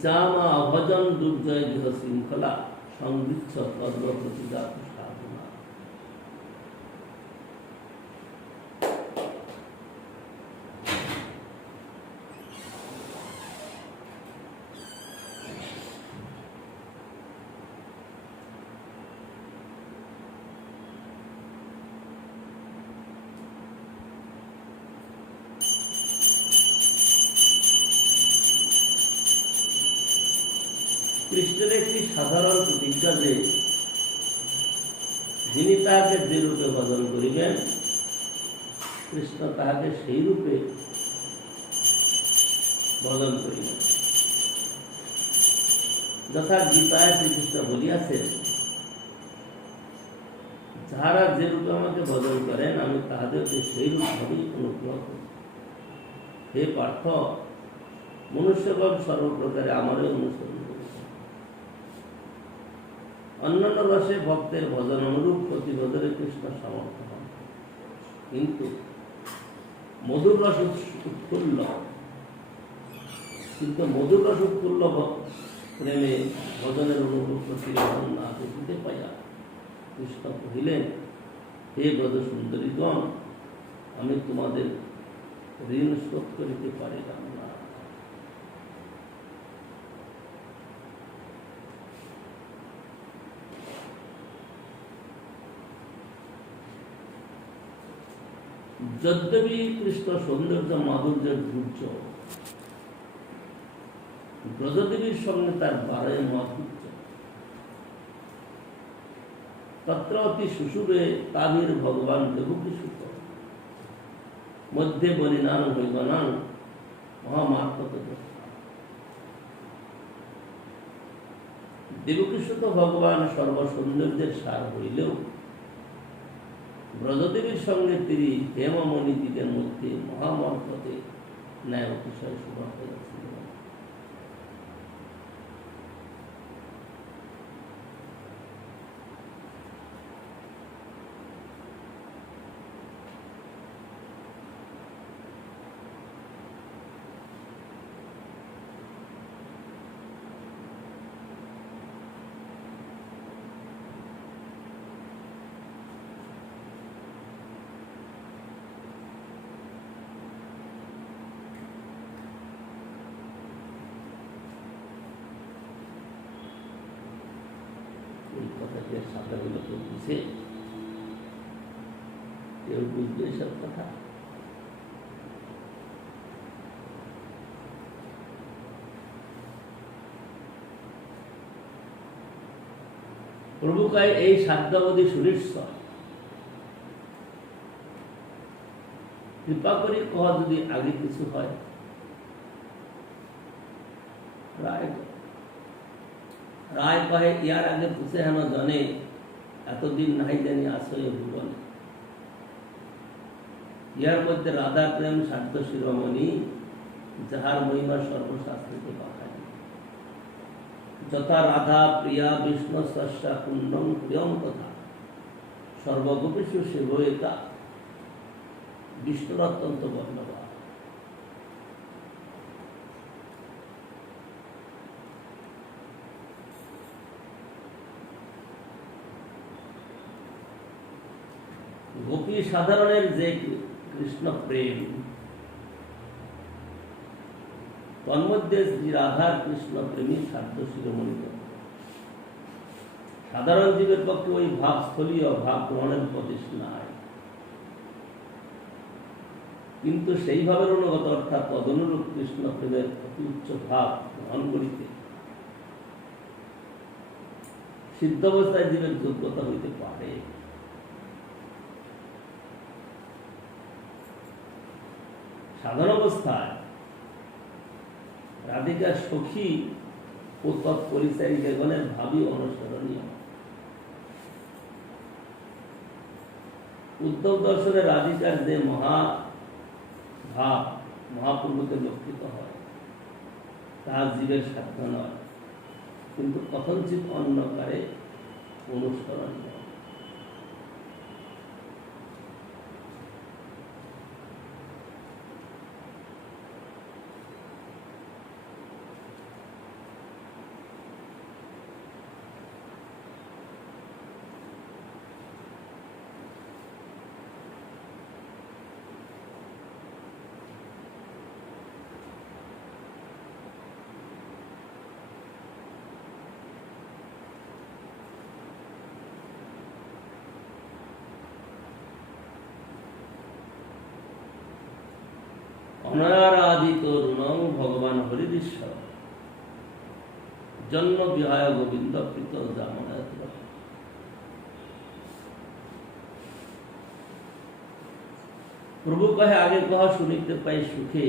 জামা অভজন দুর্জয় গৃহ শৃঙ্খলা সংবিচ্ছ তদ্রপ্রতিজাত সাধনা। কৃষ্ণের একটি সাধারণ প্রতিজ্ঞা যে যিনি তাহাকে যে রূপে ভজন করিবেন কৃষ্ণ তাহাকে সেই রূপে ভজন করিবেন। যথা গীতায় শ্রীকৃষ্ণ বলিয়াছেন, যাহারা যে রূপে আমাকে ভজন করেন আমি তাহাদেরকে সেই রূপভাবেই অনুগ্রহ করি। হে পার্থ, মনুষ্যগণ সর্বপ্রকারে আমারই অনুসরণ। অন্যান্য রসে ভক্তের ভজন অনুরূপ প্রতিবোধরে কৃষ্ণ সমর্থ হন, কিন্তু মধুর রস উৎফুল্ল প্রেমে ভজনের অনুরূপ প্রতিবোধন না দেখিতে পাইয়া কৃষ্ণ কহিলেন, হে ব্রজ সুন্দরীগণ, আমি তোমাদের ঋণ শোধ করিতে পারিলাম না। যদ্যপি কৃষ্ণ সৌন্দর্য মাধুর্যের ধৈর্য ব্রজদেবীর সঙ্গে তার 12 মত উচ্চ। তত্র অতি শুশুরে তাবির ভগবান দেবকী সুত মধ্যে বলিনান হৈগনান মহামাত্মত। দেবকী সুত ভগবান সর্বসৌন্দর্যের সার হইলেও ব্রজদেবীর সঙ্গে তিনি হেমমণিদিগের মধ্যে মহামর্পতে ন্যায় অতিশয় সুভক্ত ছিলেন। এই কথাকে সাধারণ কেউ বুঝে, কেউ বুঝবে এসব কথা? প্রভু কয় এই সাধ্যাবধি সুরেশ্বর কৃপা করে কহ যদি আগে কিছু হয়। রায় কহে ইয়ার আগে পুষে হেন জনে এতদিন নাই জানি আসয়ে ভুবনে। ইয়ার মধ্যে রাধা প্রেম সাধ্য শিরোমণি যাহার মহিমা সর্বশাস্ত্রকে পাঠায়। যথা রাধা প্রিয়া বিষ্ণু স্রষ্টা কুণ্ডম প্রিয়ম তথা সর্বগোপীষু সেবয়িকা বিষ্ণুর অত্যন্ত বর্ণবা। গোপী সাধারণের যে কৃষ্ণ প্রেম, তন্মধ্যে শ্রী রাধার কৃষ্ণ প্রেমী সাধ্য শিরোমণি। সাধারণ জীবের পক্ষে ওই ভাব স্থলীয় ভাব গ্রহণের প্রদেশ নাই, কিন্তু সেই ভাবের অনুগত অর্থাৎ তদনুরূপ কৃষ্ণ প্রেমের অতি উচ্চ ভাব গ্রহণ করিতে সিদ্ধ অবস্থায় জীবের যোগ্যতা হইতে পারে। সাধারণ অবস্থায় রাধিকার সখী ও তৎপরিচারিকাগণের ভাবই অনুসরণীয়। উদ্ধব দর্শনে রাধিকার যে মহাভাব মহাপূর্বকে লক্ষিত হয় তা জীবের সাধ্য নয়, কিন্তু কথঞ্চিত অন্যকারে অনুসরণীয়। অনারাধিত রুণং ভগবান হরিদীশ্বর জন্ম বিহায় গোবিন্দ প্রীত জামনায়। প্রভু কহে আগে কহা শুনিতে পাই সুখে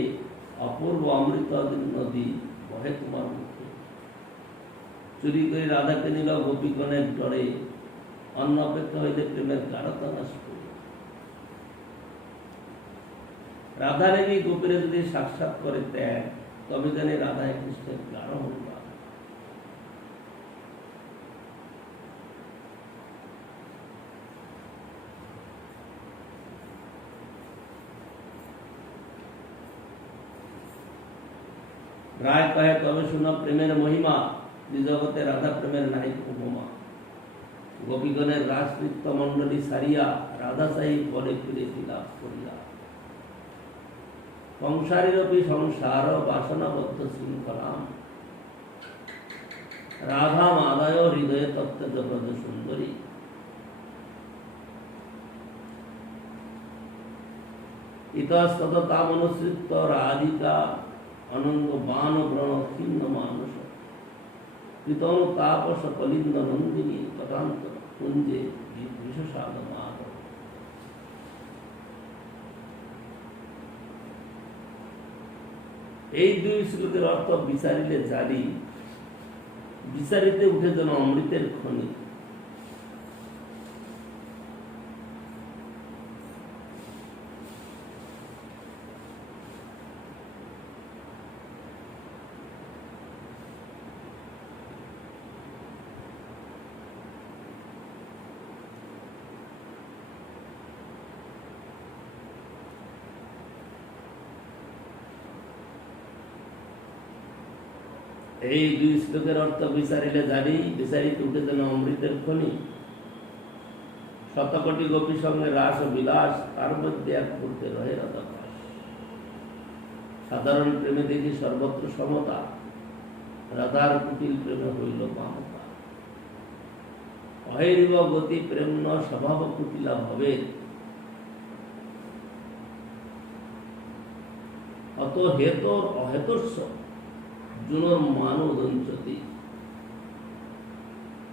অপূর্ব অমৃত নদী বহে তোমার মুখে। চুরি করে রাধাকে নিল গোপীগণের ডরে, অন্য অপেক্ষা হইলে প্রেমের গাঢ়তা নাশ করে। রাধা দেবী গোপীরে যদি সাক্ষাৎ করে ত্যাগ, তবে জানি রাধা কৃষ্ণের গাঢ় হইবা। রায় কহে তবে শুনো প্রেমের মহিমা, জগতে রাধা প্রেমের নাই উপমা। গোপীগণের রাজনৃত্য মণ্ডলী সারিয়া রাধা সাহি পরে ফিরে লাভ করিয়া। সংসারীরপি সংসার বাসনাবদ্ধ শৃঙ্খলাম, রাধা মাদায় হৃদয়ে তত্ত্ব ব্রজ সুন্দরী। ইতস্তত তামনুসৃত রাধিকা অনঙ্গ বান ব্রণ ক্ষীণ মানুষ কীর্তন তাপস কলিন্দ নন্দিনী কটান্ত কুঞ্জে বিশেষাদ মাধব। এই দুই শ্লোকের অর্থ বিচারিলে জারি, বিচারিতে উঠে যেন অমৃতের খনি। এই দুই শ্লোকের অর্থ বিচারিলে জারি, বিচারিতে উঠে যেন অমৃতের খনি। শতকোটি গোপী সঙ্গে রাস ও বিলাস, তার মধ্যে এক মুহূর্তে রহে রতবাস। সাধারণ প্রেমে দেখি সর্বত্র সমতা, রাধার কুটিল প্রেমে হইল মমতা। অহেরিব গতি প্রেম ন স্বভাব কুটিলা ভবে, অত হেতর অহেতস্য জুনোর মানব দঞ্চতি।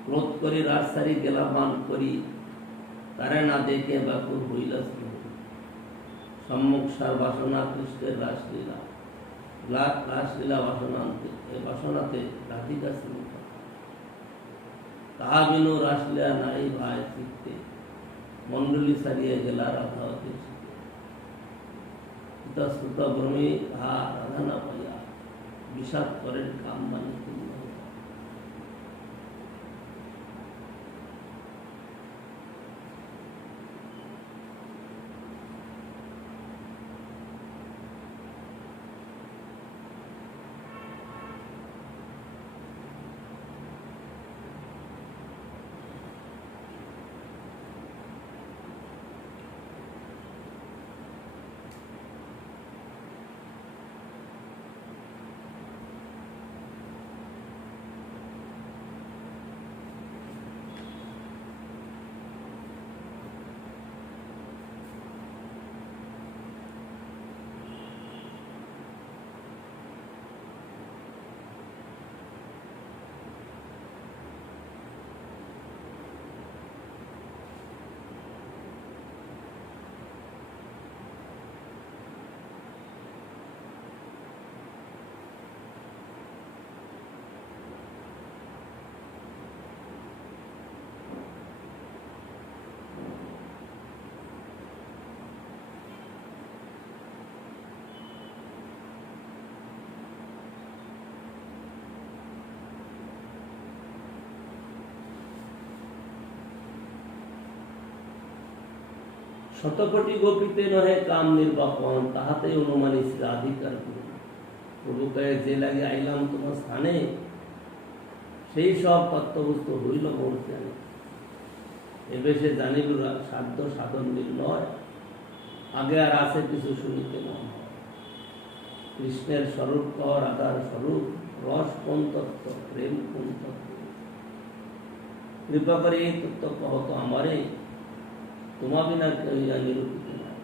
ক্রোধ করি রাজসারি গেলা মান করি, তারে না দেখে ব্যাকুল হইল স্নেহ। সম্মুখ সার বাসনা কৃষ্ণের রাসলীলা, রাসলীলা বাসনান্তে বাসনাতে রাধিকা স্নেহ। তাহা বিনু রাসলীলা নাই ভাই চিত্তে, মন্ডলী সারিয়ে গেলা রাধা অতি শ্রুত ভ্রমে তাহা রাধা না পাইয়া, বিষাদ করেন কাম মানে পূর্ণ। শতকোটি গোপীতে নহে কাম নির্বাপন, তাহাতেই অনুমানিস রাধিকার গুণ। প্রভু কয়ে যে লাগে আইলাম তোমার স্থানে, সেই সব তত্ত্ববস্তু হইল মোর জ্ঞানে। এবে সে জানিল সাধ্য সাধন নির্ণয়, আগে আর আছে কিছু শুনিতে মন। কৃষ্ণের স্বরূপ কহ রাধার স্বরূপ, রস কোন তত্ত্ব প্রেম কোন তত্ত্ব। কৃপা করে এই তত্ত্ব কহ তো আমারে, তোমা বিনা কেউ ইহা নিরূপিত নাই।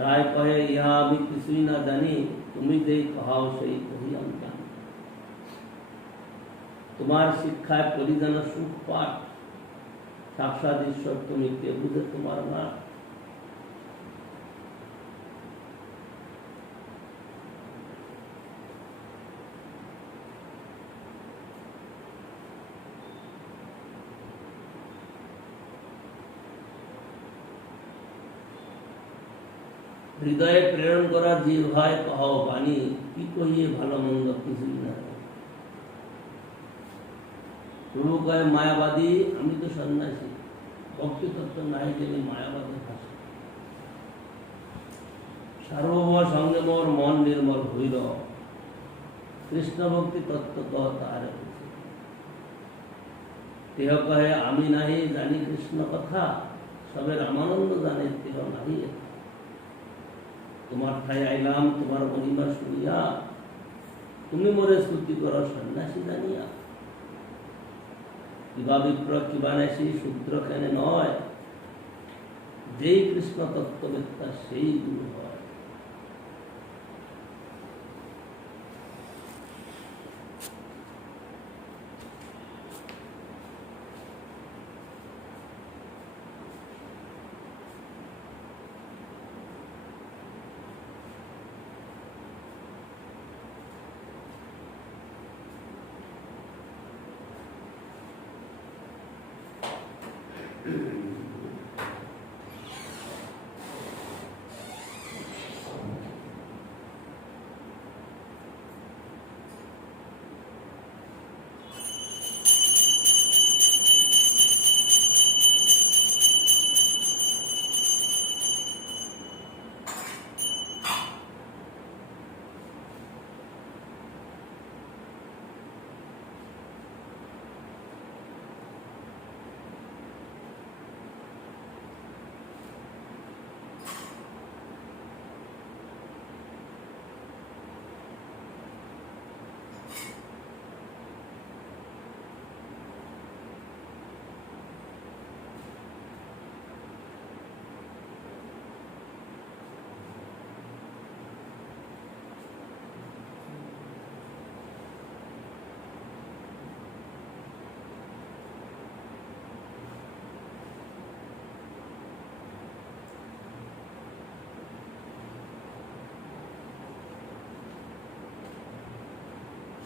রায় কহে ইহা আমি কিছুই না জানি, তুমি যেই কহাও সেই কহি আমি জানি। তোমার শিক্ষায় করি যেন সুখ পাঠ, সাক্ষাৎ ঈশ্বর তুমি কে বুঝে তোমার না। হৃদয়ে প্রেরণ করা জীব হয় কহাও বাণী, কি কহিয়ে ভালো মন্দ কিছুই না। প্রভু কয় মায়াবাদী, আমি তো সন্ন্যাসী, ভক্তি তত্ত্ব নাই জেনে মায়াবাদী ভাষা। সার্বভৌম সঙ্গে মোর মন নির্মল হইল, কৃষ্ণ ভক্তি তত্ত্ব কহ তাহারে বুঝি। তেহ কহে আমি নাহি জানি কৃষ্ণ কথা, সবে রামানন্দ জানে তেহ নাহি। তোমার ঠাই আইলাম তোমার মহিমা শুনিয়া, তুমি মোরে স্তুতি করো সন্ন্যাসী জানিয়া। কিবা বিপ্র কিবা নাসি শূদ্র কেনে নয়, যেই কৃষ্ণ তত্ত্ববেত্তা সেই গুরু হয়।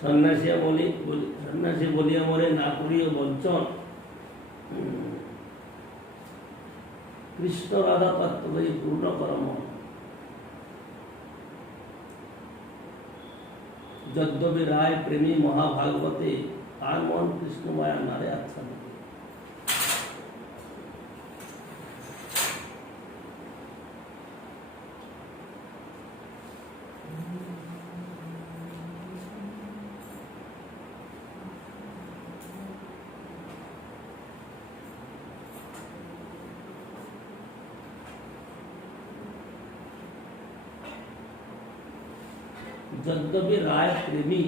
সন্ন্যাসী বলিয়া মোরে না করিও বঞ্চন, কৃষ্ণ রাধা তত্ত্বই পূর্ণ করম। যদ্যপি রায় প্রেমী মহাভাগবতে, তার মন কৃষ্ণমায়া নারে আচ্ছাদিত। যদ্যপি রায় প্রেমী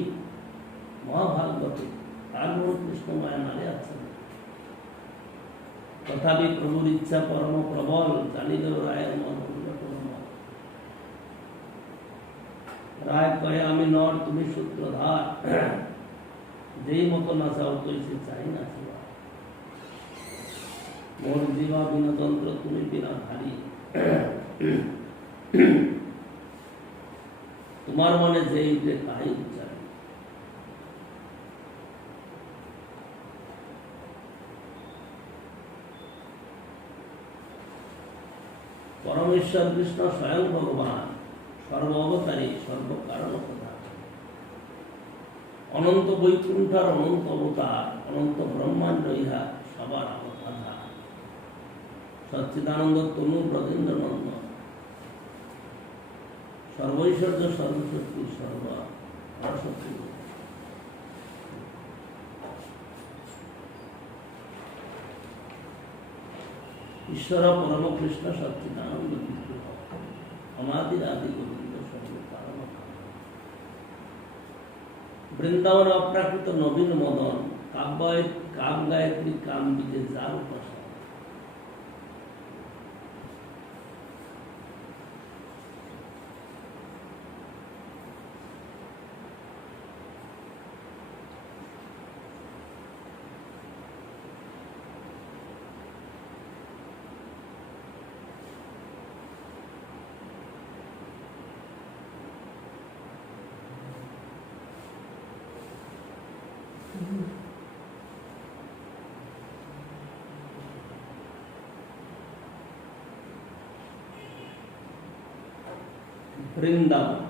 মহাভাগবতে, তার মন কৃষ্ণমায়া নারে আচ্ছাদিত। তথাপি প্রভুর ইচ্ছা পরম প্রবল, জানিলেও রায়ের মন উন্নত। রায় কহে আমি নর তুমি সূত্রধার, যেই মতো নাচাও তুই সে চাই না। মোর জীবা বিনোতন্ত্র তুমি বিনা ধারী, তোমার মনে যেই উঠে তাই উচ্চারণ। পরমেশ্বর কৃষ্ণ স্বয়ং ভগবান, সর্ব অবতারী, সর্বকারণ প্রধান, অনন্ত বৈকুণ্ঠার অনন্ত অবতার, অনন্ত ব্রহ্মাণ্ড ইহা সবার আধার। সচ্চিদানন্দ তনু ব্রজেন্দ্র নন্দন, সর্বৈশ্বর্য সর্বশক্তি সর্বশক্তি। ঈশ্বর পরম কৃষ্ণ সচ্চিদানন্দ বিগ্রহ, অনাদির আদি গোবিন্দ সর্বকারণ। বৃন্দাবন অপ্রাকৃত নবীন মদন, কাব্য গায়ত্রী কাম বীজে যার উপাসনা। বৃন্দাবন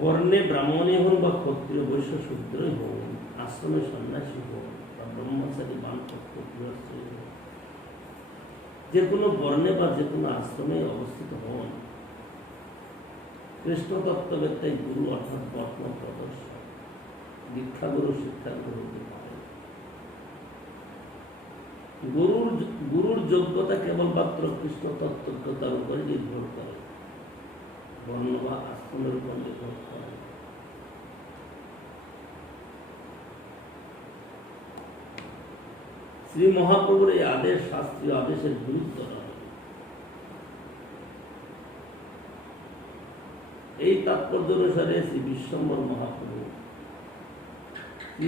বর্ণে ব্রাহ্মণী হন বা ক্ষত্রিয় বৈশ্য শূদ্রই হন, আশ্রমে সন্ন্যাসী হন বা ব্রহ্মচারী বানক্ষত্রিয়, যে কোনো বর্ণে বা যে কোনো আশ্রমে অবস্থিত হন, কৃষ্ণ তত্ত্ববেত্তাই গুরু অর্থাৎ বর্তমান প্রদর্শক, দীক্ষাগুরু শিক্ষাগুরু গুরুর যোগ্যতা কেবলমাত্র কৃষ্ণ তত্ত্বজ্ঞতার উপরে নির্ভর করে, বর্ণ বা আশ্রমের উপর নির্ভর করে। শ্রী মহাপ্রভুর এই আদেশ শাস্ত্রীয় আদেশের বিরুদ্ধে নয়। এই তাৎপর্য অনুসারে শ্রী বিশ্বম্বর মহাপ্রভু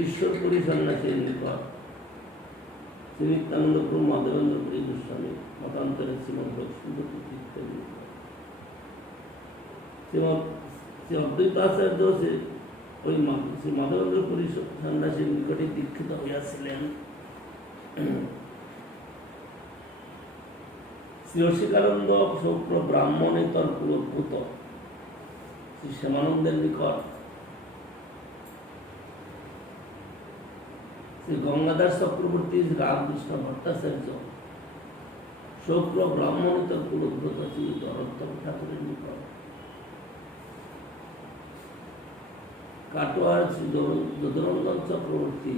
ঈশ্বরপুরী সন্ন্যাসীর নিকট শ্রী নিত্যানন্দ প্রভু মাধবেন্দ্র পুরী গোস্বামী মতান্তরে শ্রীমদ ভক্তিসুন্দর ইত্যাদি শ্রী অদ্বৈতাচার্য ওই শ্রী মাধবেন্দ্র পুরী সন্ন্যাসীর নিকটে দীক্ষিত হইয়াছিলেন। শ্রী রসিকানন্দ শুক্র ব্রাহ্মণেতর কুলভূত শ্রী শ্যামানন্দের নিকট শ্রী গঙ্গাধর চক্রবর্তী রামকৃষ্ণ ভট্টাচার্য শুক্র ব্রাহ্মণেতর কুলভূত শ্রী ধরোত্তম ঠাকুরের নিকট কাটোয়ার শ্রী যদুরঞ্জন চক্রবর্তী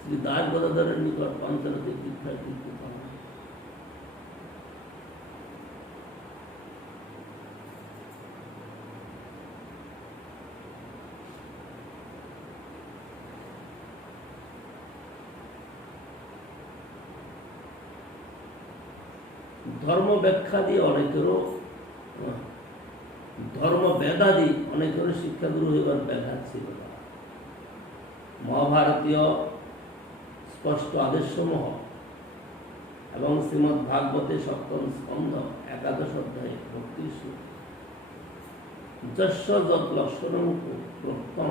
শ্রী দাস গদাধরের নিকট পাঞ্চানতে দীক্ষার দীক্ষিত হন। ধর্ম ব্যাখ্যাদি অনেকেরও ধর্ম বেদাদি অনেকেরও শিক্ষাগুরু হইবার ব্যাঘাত ছিল না। মহাভারতীয় স্পষ্ট আদেশসমূহ এবং শ্রীমদ্ ভাগবতে সপ্তম স্কন্ধ একাদশ অধ্যায়ে ভক্তি যস্য যৎ লক্ষণং প্রত্যং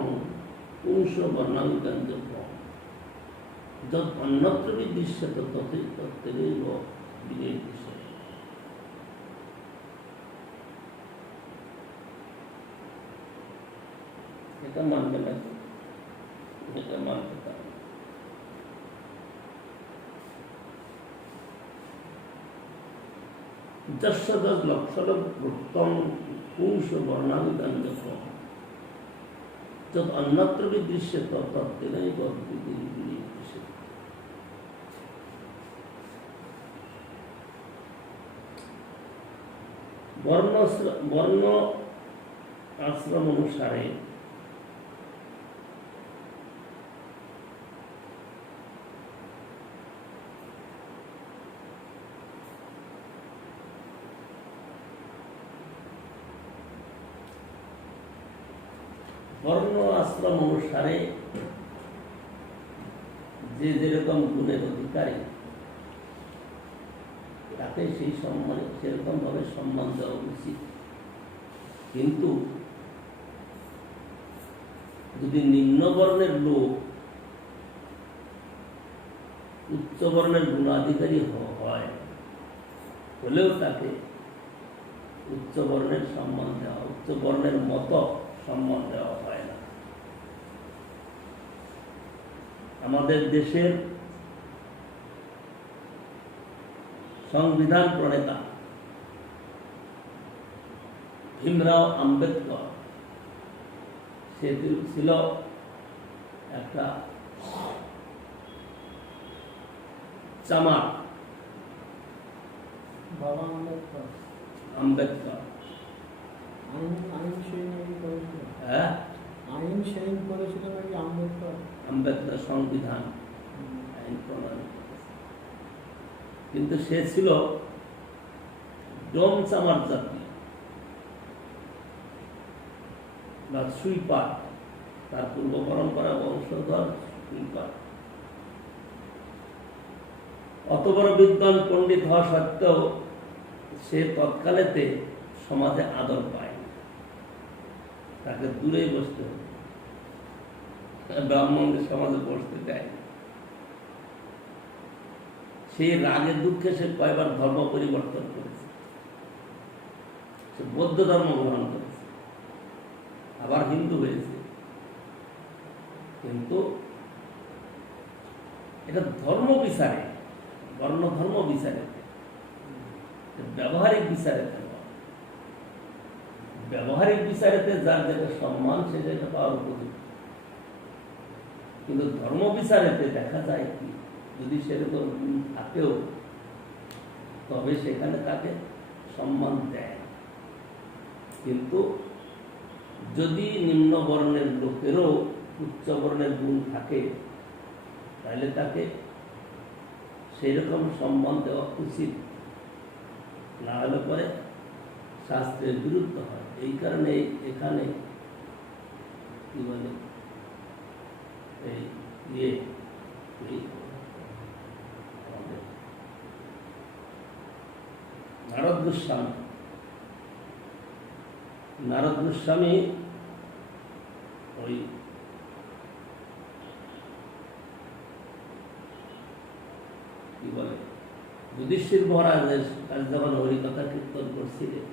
পুংস বর্ণাঙ্গঞ্জপ যৎ অন্যত্র বিদৃশ্যত তত্ত্বেনৈব বিনির্দিশ্যতে। এটা মানবে না, এটা মানতে পারে। যস্য যৎ লক্ষণং প্রত্যং পুংস বর্ণাঙ্গঞ্জপ যৎ অন্যত্র বিদৃশ্যত তত্ত্বেনৈব বিনির্দিশ্যতে। বর্ণ আশ্রম অনুসারে যে যেরকম গুণের অধিকারী তাকে সেই সম্মানে সেরকম ভাবে সম্মান দেওয়া উচিত। কিন্তু যদি নিম্ন বর্ণের লোক উচ্চ বর্ণের গুণাধিকারী হয় হলেও তাকে উচ্চ বর্ণের সম্মান দেওয়া, উচ্চ বর্ণের মতো সম্মান দেওয়া হয় না। আমাদের দেশের সংবিধান প্রণেতা ভীমরাও আম্বেদকর, সে ছিল একটা চামার। বাবা আম্বেদকর আম্বেদকর আইন সই করেছিল, হ্যাঁ আইন সই করেছিল নাকি আম্বেদকর? আম্বেদকর সংবিধান আইন প্রণয়ন করেছে। কিন্তু সে ছিল ডোম চামার জাতি বা সুইপার, তার পূর্ব পরম্পরা বংশধর সুইপার। অত বড় বিদ্বান পণ্ডিত হওয়া সত্ত্বেও সে তৎকালেতে সমাজে আদর পায়, তাকে দূরেই বসতে হবে, ব্রাহ্মণদের সমাজে বসতে দেয়। সেই রাগের দুঃখে সে কয়বার ধর্ম পরিবর্তন করেছে। সে বৌদ্ধ ধর্ম গ্রহণ করেছে, আবার হিন্দু হয়েছে। কিন্তু এটা ধর্ম বিচারে, বর্ণ ধর্ম বিচারে, ব্যবহারিক বিচারে। ব্যবহারিক বিচারেতে যার যেটা সম্মান সে যেটা পাওয়ার উপযুক্ত। কিন্তু ধর্ম বিচারেতে দেখা যায় কি যদি সেরকম গুণ থাকেও তবে সেখানে তাকে সম্মান দেয়। কিন্তু যদি নিম্ন বর্ণের লোকেরও উচ্চ বর্ণের গুণ থাকে তাহলে তাকে সেই রকম সম্মান দেওয়া উচিত, না হলে পরে শাস্ত্রের বিরুদ্ধ হয়। এই কারণে এখানে কি বলে নারদ গোস্বামী ওই কি বলে যুধিষ্ঠির মহারাজের কাছে যখন হরিকথা কীর্তন করছিলেন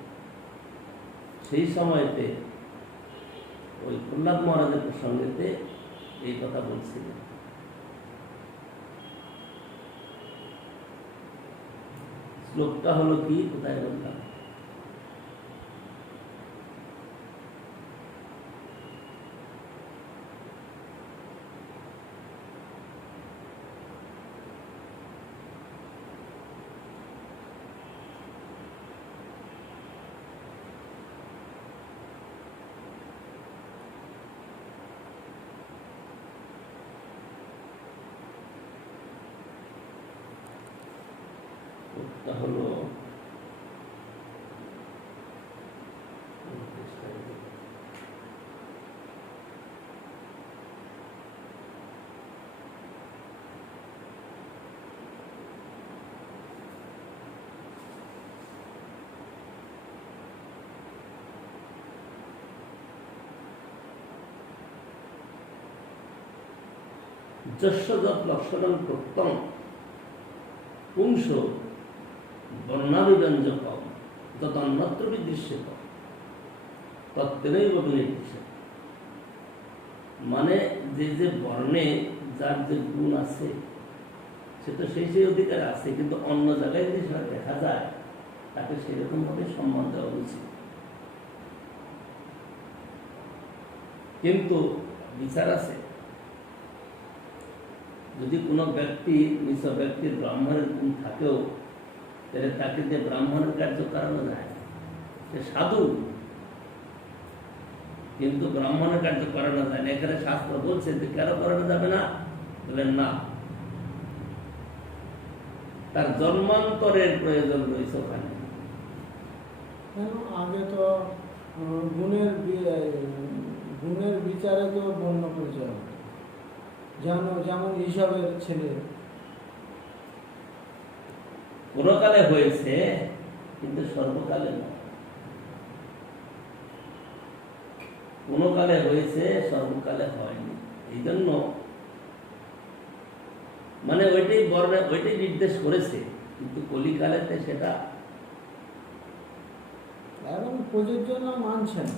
সেই সময়তে ওই প্রহ্লাদ মহারাজের প্রসঙ্গেতে এই কথা বলছিলেন। শ্লোকটা হলো কি, কোথায় বললাম, শ্লোকটা হলো যস্য যৎ লক্ষণং প্রত্যং পুংস বর্ণাভিব্যঞ্জকম তদন্যত্র বিদৃশ্যত তত্ত্বেনৈব বিনির্দিশ্যত। মানে যে যে বর্ণে যার যে গুণ আছে সেটা সেই সেই অধিকার আছে, কিন্তু অন্য জায়গায় যদি সেটা দেখা যায় তাকে সেরকম ভাবে সম্মান দেওয়া উচিত। কিন্তু বিচার আছে, যদি কোনো ব্যক্তি নিজ ব্যক্তির ব্রাহ্মণের গুণ থাকেও তাহলে তাকে যে ব্রাহ্মণের কার্য করানো যায়, সে সাধু কিন্তু ব্রাহ্মণের কার্য করানো যায় না। এখানে শাস্ত্র বলছে যে কেন করানো যাবে না, বলেন না, তার জন্মান্তরের প্রয়োজন রয়েছে ওখানে। আগে তো গুণের বিচারে তো বর্ণ পরিচয়, যেমন ঈশবের ছেলে কোনকালে হয়েছে কিন্তু সর্বকালে নয়। কোনকালে হয়েছে, সর্বকালে হয়নি। এই জন্য মানে ওইটাই নির্দেশ করেছে, কিন্তু কলিকালেতে সেটা এবং প্রযোজ্য না, মানছে না।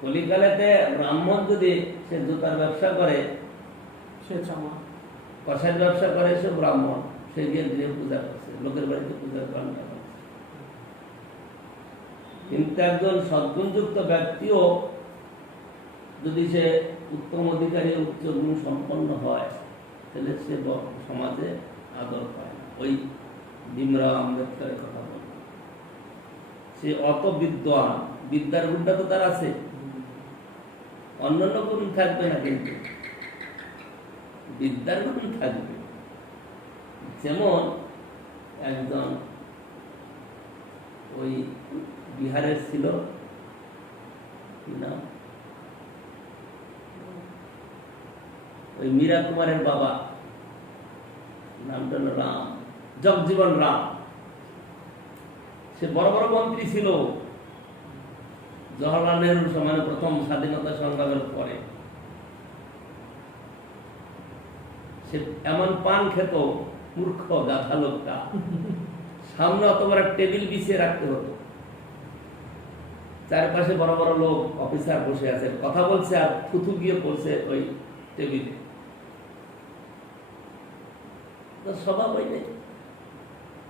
কলিকালেতে ব্রাহ্মণ যদি সে জুতার ব্যবসা করে, সে চামা কষার ব্যবসা করে, সে ব্রাহ্মণ, সে গিয়ে গৃহে পূজা করছে, লোকের বাড়িতে পূজার পালন করছে। কিন্তু একজন সদ্গুণযুক্ত ব্যক্তিও যদি সে উত্তম অধিকারী, উচ্চ গুণ সম্পন্ন হয়, তাহলে সে সমাজে আদর পায় না। ওই ভীমরাও আম্বেদকরের কথা বল, সে অত বিদ্বান, বিদ্যার গুণটা তো তার আছে, অন্যান্য গুণ থাকবে না, কিন্তু বিদ্যার গুণ থাকবে। যেমন একজন ওই বিহারের ছিল, কি নাম, ওই মীরা কুমারের বাবা, নামটা হলো রাম, জগজীবন রাম। সে বড় বড় মন্ত্রী ছিল জওহরলাল নেহরুর সময়, প্রথম স্বাধীনতা সংগ্রামের পরে। সে এমন পান খেত, মূর্খ গাধা লোকটা, সামনে অত বড় টেবিল বিছিয়ে রাখতে হতো, চারপাশে বড় বড় লোক অফিসার বসে আছে, কথা বলছে আর থুথু গিয়ে পড়ছে ওই টেবিলে। স্বভাব ওই নেই,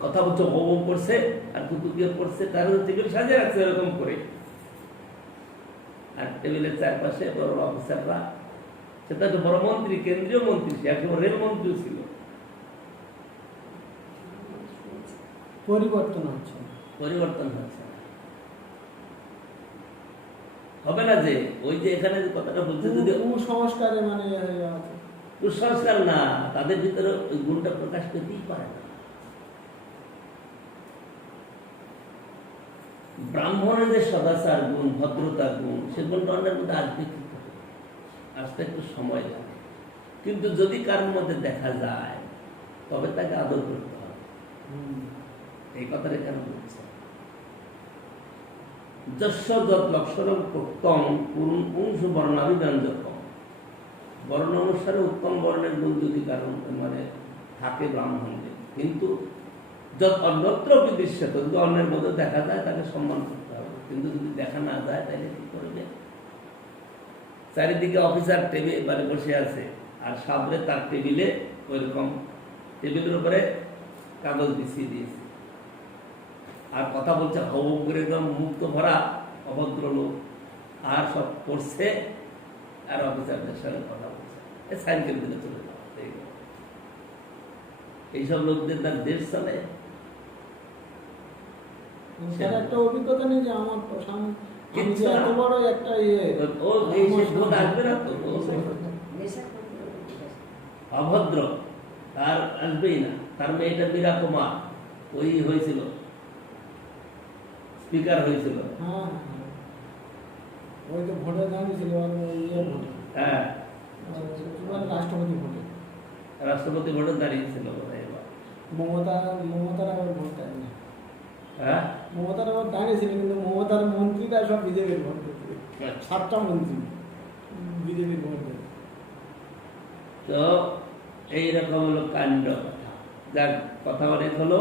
কথা বলছে ও করছে আর থুতু গিয়ে পড়ছে, তার টেবিল সাজিয়ে রাখছে এরকম করে। আর টেবিলের চারপাশে বড় অফিসাররা, সেটা তো বড় মন্ত্রী, কেন্দ্রীয় মন্ত্রী, সে একেবারে রেল মন্ত্রী ছিল, পরিবর্তন হচ্ছে না। পরিবর্তন হচ্ছে না। হবে না যে ওই যে এখানে যে কথাটা বলছে, যদি কুসংস্কারে মানে ইয়ে হয়ে যাওয়া আছে। কুসংস্কার না, তাদের ভিতরে ওই গুণটা প্রকাশ করতেই পারে না। ব্রাহ্মণের যে সদাচার গুণ, ভদ্রতা গুণ, সে গুণটা অন্যের মধ্যে আসবে কি করে? আসতে একটু সময় লাগে। কিন্তু যদি কারোর মধ্যে দেখা যায় তবে তাকে আদর করতে হবে। এই কথাটা কেন বলছে? যস্য যৎ লক্ষণম উত্তম পুংসু বর্ণাভিব্যঞ্জকম। বর্ণ অনুসারে উত্তম বর্ণের গুণ যদি কারণ মানে থাকে ব্রাহ্মণদের, কিন্তু যত অন্যত্র বিদৃশ্যত, যদি অন্যের মধ্যে দেখা যায় তাকে সম্মান করতে হবে। কিন্তু যদি দেখা না যায় তাহলে কি করবে? চারিদিকে অফিসার টেবিলে বসে আছে, আর সামনে তার টেবিলে ওইরকম টেবিলের উপরে কাগজ বিছিয়ে দিয়েছে, আর কথা বলছে হব করে, একদম মুক্ত ভরা অভদ্র লোক, আর সব করছে, আর অফিসারদের সাথে কথা বলছে, সাইকেল দিলে চলে যাওয়া। এইসব লোকদের তার দেশ চলে। তার একটা অভিজ্ঞতা নেই যে আমার আমি যে এত বড় একটা ও এই বোধ আসবে না তো, অভদ্র তার আসবেই না। তার মেয়েটা মীরা কুমার ওই হয়েছিল, স্পিকার হয়েছিল। হ্যাঁ, ওই তো ভোটে দাঁড়িয়েছিল, হ্যাঁ, রাষ্ট্রপতি ভোটে, রাষ্ট্রপতি ভোটে দাঁড়িয়েছিল। মমতার আবার ভোট দেয়নি। হ্যাঁ, মমতার আবার দাঁড়িয়েছিল, কিন্তু মমতার মন্ত্রীরা সব বিজেপির ভোট দিচ্ছে। 7টা মন্ত্রী বিজেপির ভোট দেয়। তো এইরকম হলো কাণ্ড কথা। যার কথা অনেক হলো,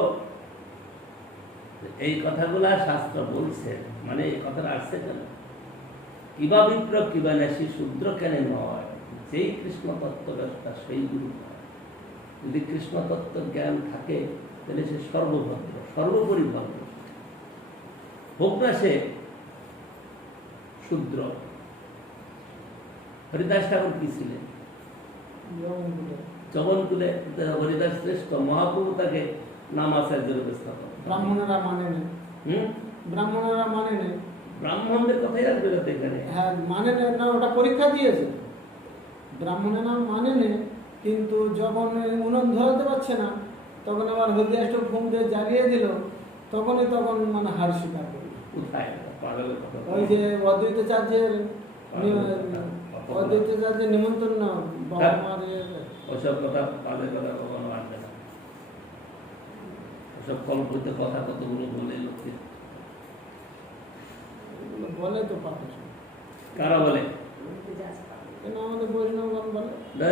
এই কথাগুলা শাস্ত্র বলছে, মানে এই কথাটা আসছে কেন? কিবা বিপ্র কিবা নাসি শূদ্র কেন নয়, যেই কৃষ্ণ তত্ত্ব ব্যবস্থা সেই গুরু হয়। যদি কৃষ্ণ তত্ত্ব জ্ঞান থাকে তাহলে সে সর্বভদ্র, সর্বোপরি ভদ্র, হোক না সে শূদ্র। হরিদাস ঠাকুর কি ছিলেন? জগনকুলে হরিদাস শ্রেষ্ঠ মহাপ্রভু তাকে নাম আচার্য রূপে স্থাপন। ব্রাহ্মণেরা মানে নেই, ব্রাহ্মণেরা মানে নেই, ব্রাহ্মণদের কথাই আসবে না এখানে। হ্যাঁ মানে নেই না, ওটা পরীক্ষা দিয়েছে। ব্রাহ্মণেরা মানে নেই, কিন্তু যখন উনুন ধরাতে পারছে না, তখন আবার হরিদাসটা ফোন দিয়ে জ্বালিয়ে দিল, তখন মানে হার স্বীকার করল। কোথায় পাগলের কথা? ওই যে অদ্বৈতাচার্যের নিমন্ত্রণ না, বাবা মার ওসব কথা পাগলের কথা কখনো আসবে না। ওসব কল্পিত কথা কতগুলো বলে লোককে বলে তো পাবে। কারা বলে? কেন আমাদের বৈষ্ণবগণ বলে?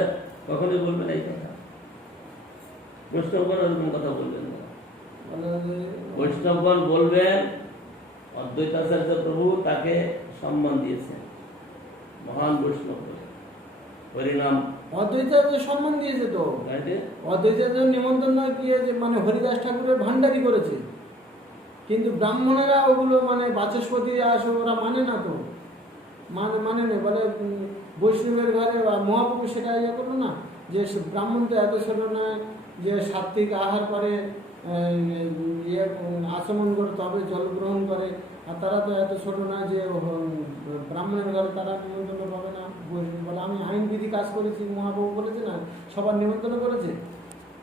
কখনোই বলবেন এই কথা। বৈষ্ণবগণ ওরকম কথা বলবেন না। বৈষ্ণবগণ বলবেন অদ্বৈতাচার্য প্রভু তাকে সম্মান দিয়েছেন, মহান বৈষ্ণব বলে, হরিনাম। অদ্বৈতাচার্য সম্মান দিয়েছে তো, অদ্বৈতাচার্য নিমন্ত্রণ দিয়ে মানে হরিদাস ঠাকুরের ভান্ডারি করেছে, কিন্তু ব্রাহ্মণেরা ওগুলো মানে বাচস্পতি আসে, ওরা মানে না তো, মানে নেই, বলে বৈষ্ণবের ঘরে মহাপ্রভু সেটা ইয়ে করলো না, যে ব্রাহ্মণ তো এত ছোট নয় যে সাত্বিক আহার করে, ইয়ে আচমন করে তবে জল গ্রহণ করে, আর তারা তো এত ছোট না যে ব্রাহ্মণের ঘরে তারা নিমন্ত্রণ পাবে না। বলে আমি আইনবিধি কাজ করেছি, মহাপ্রভু বলেছে না সবার নিমন্ত্রণ করেছে,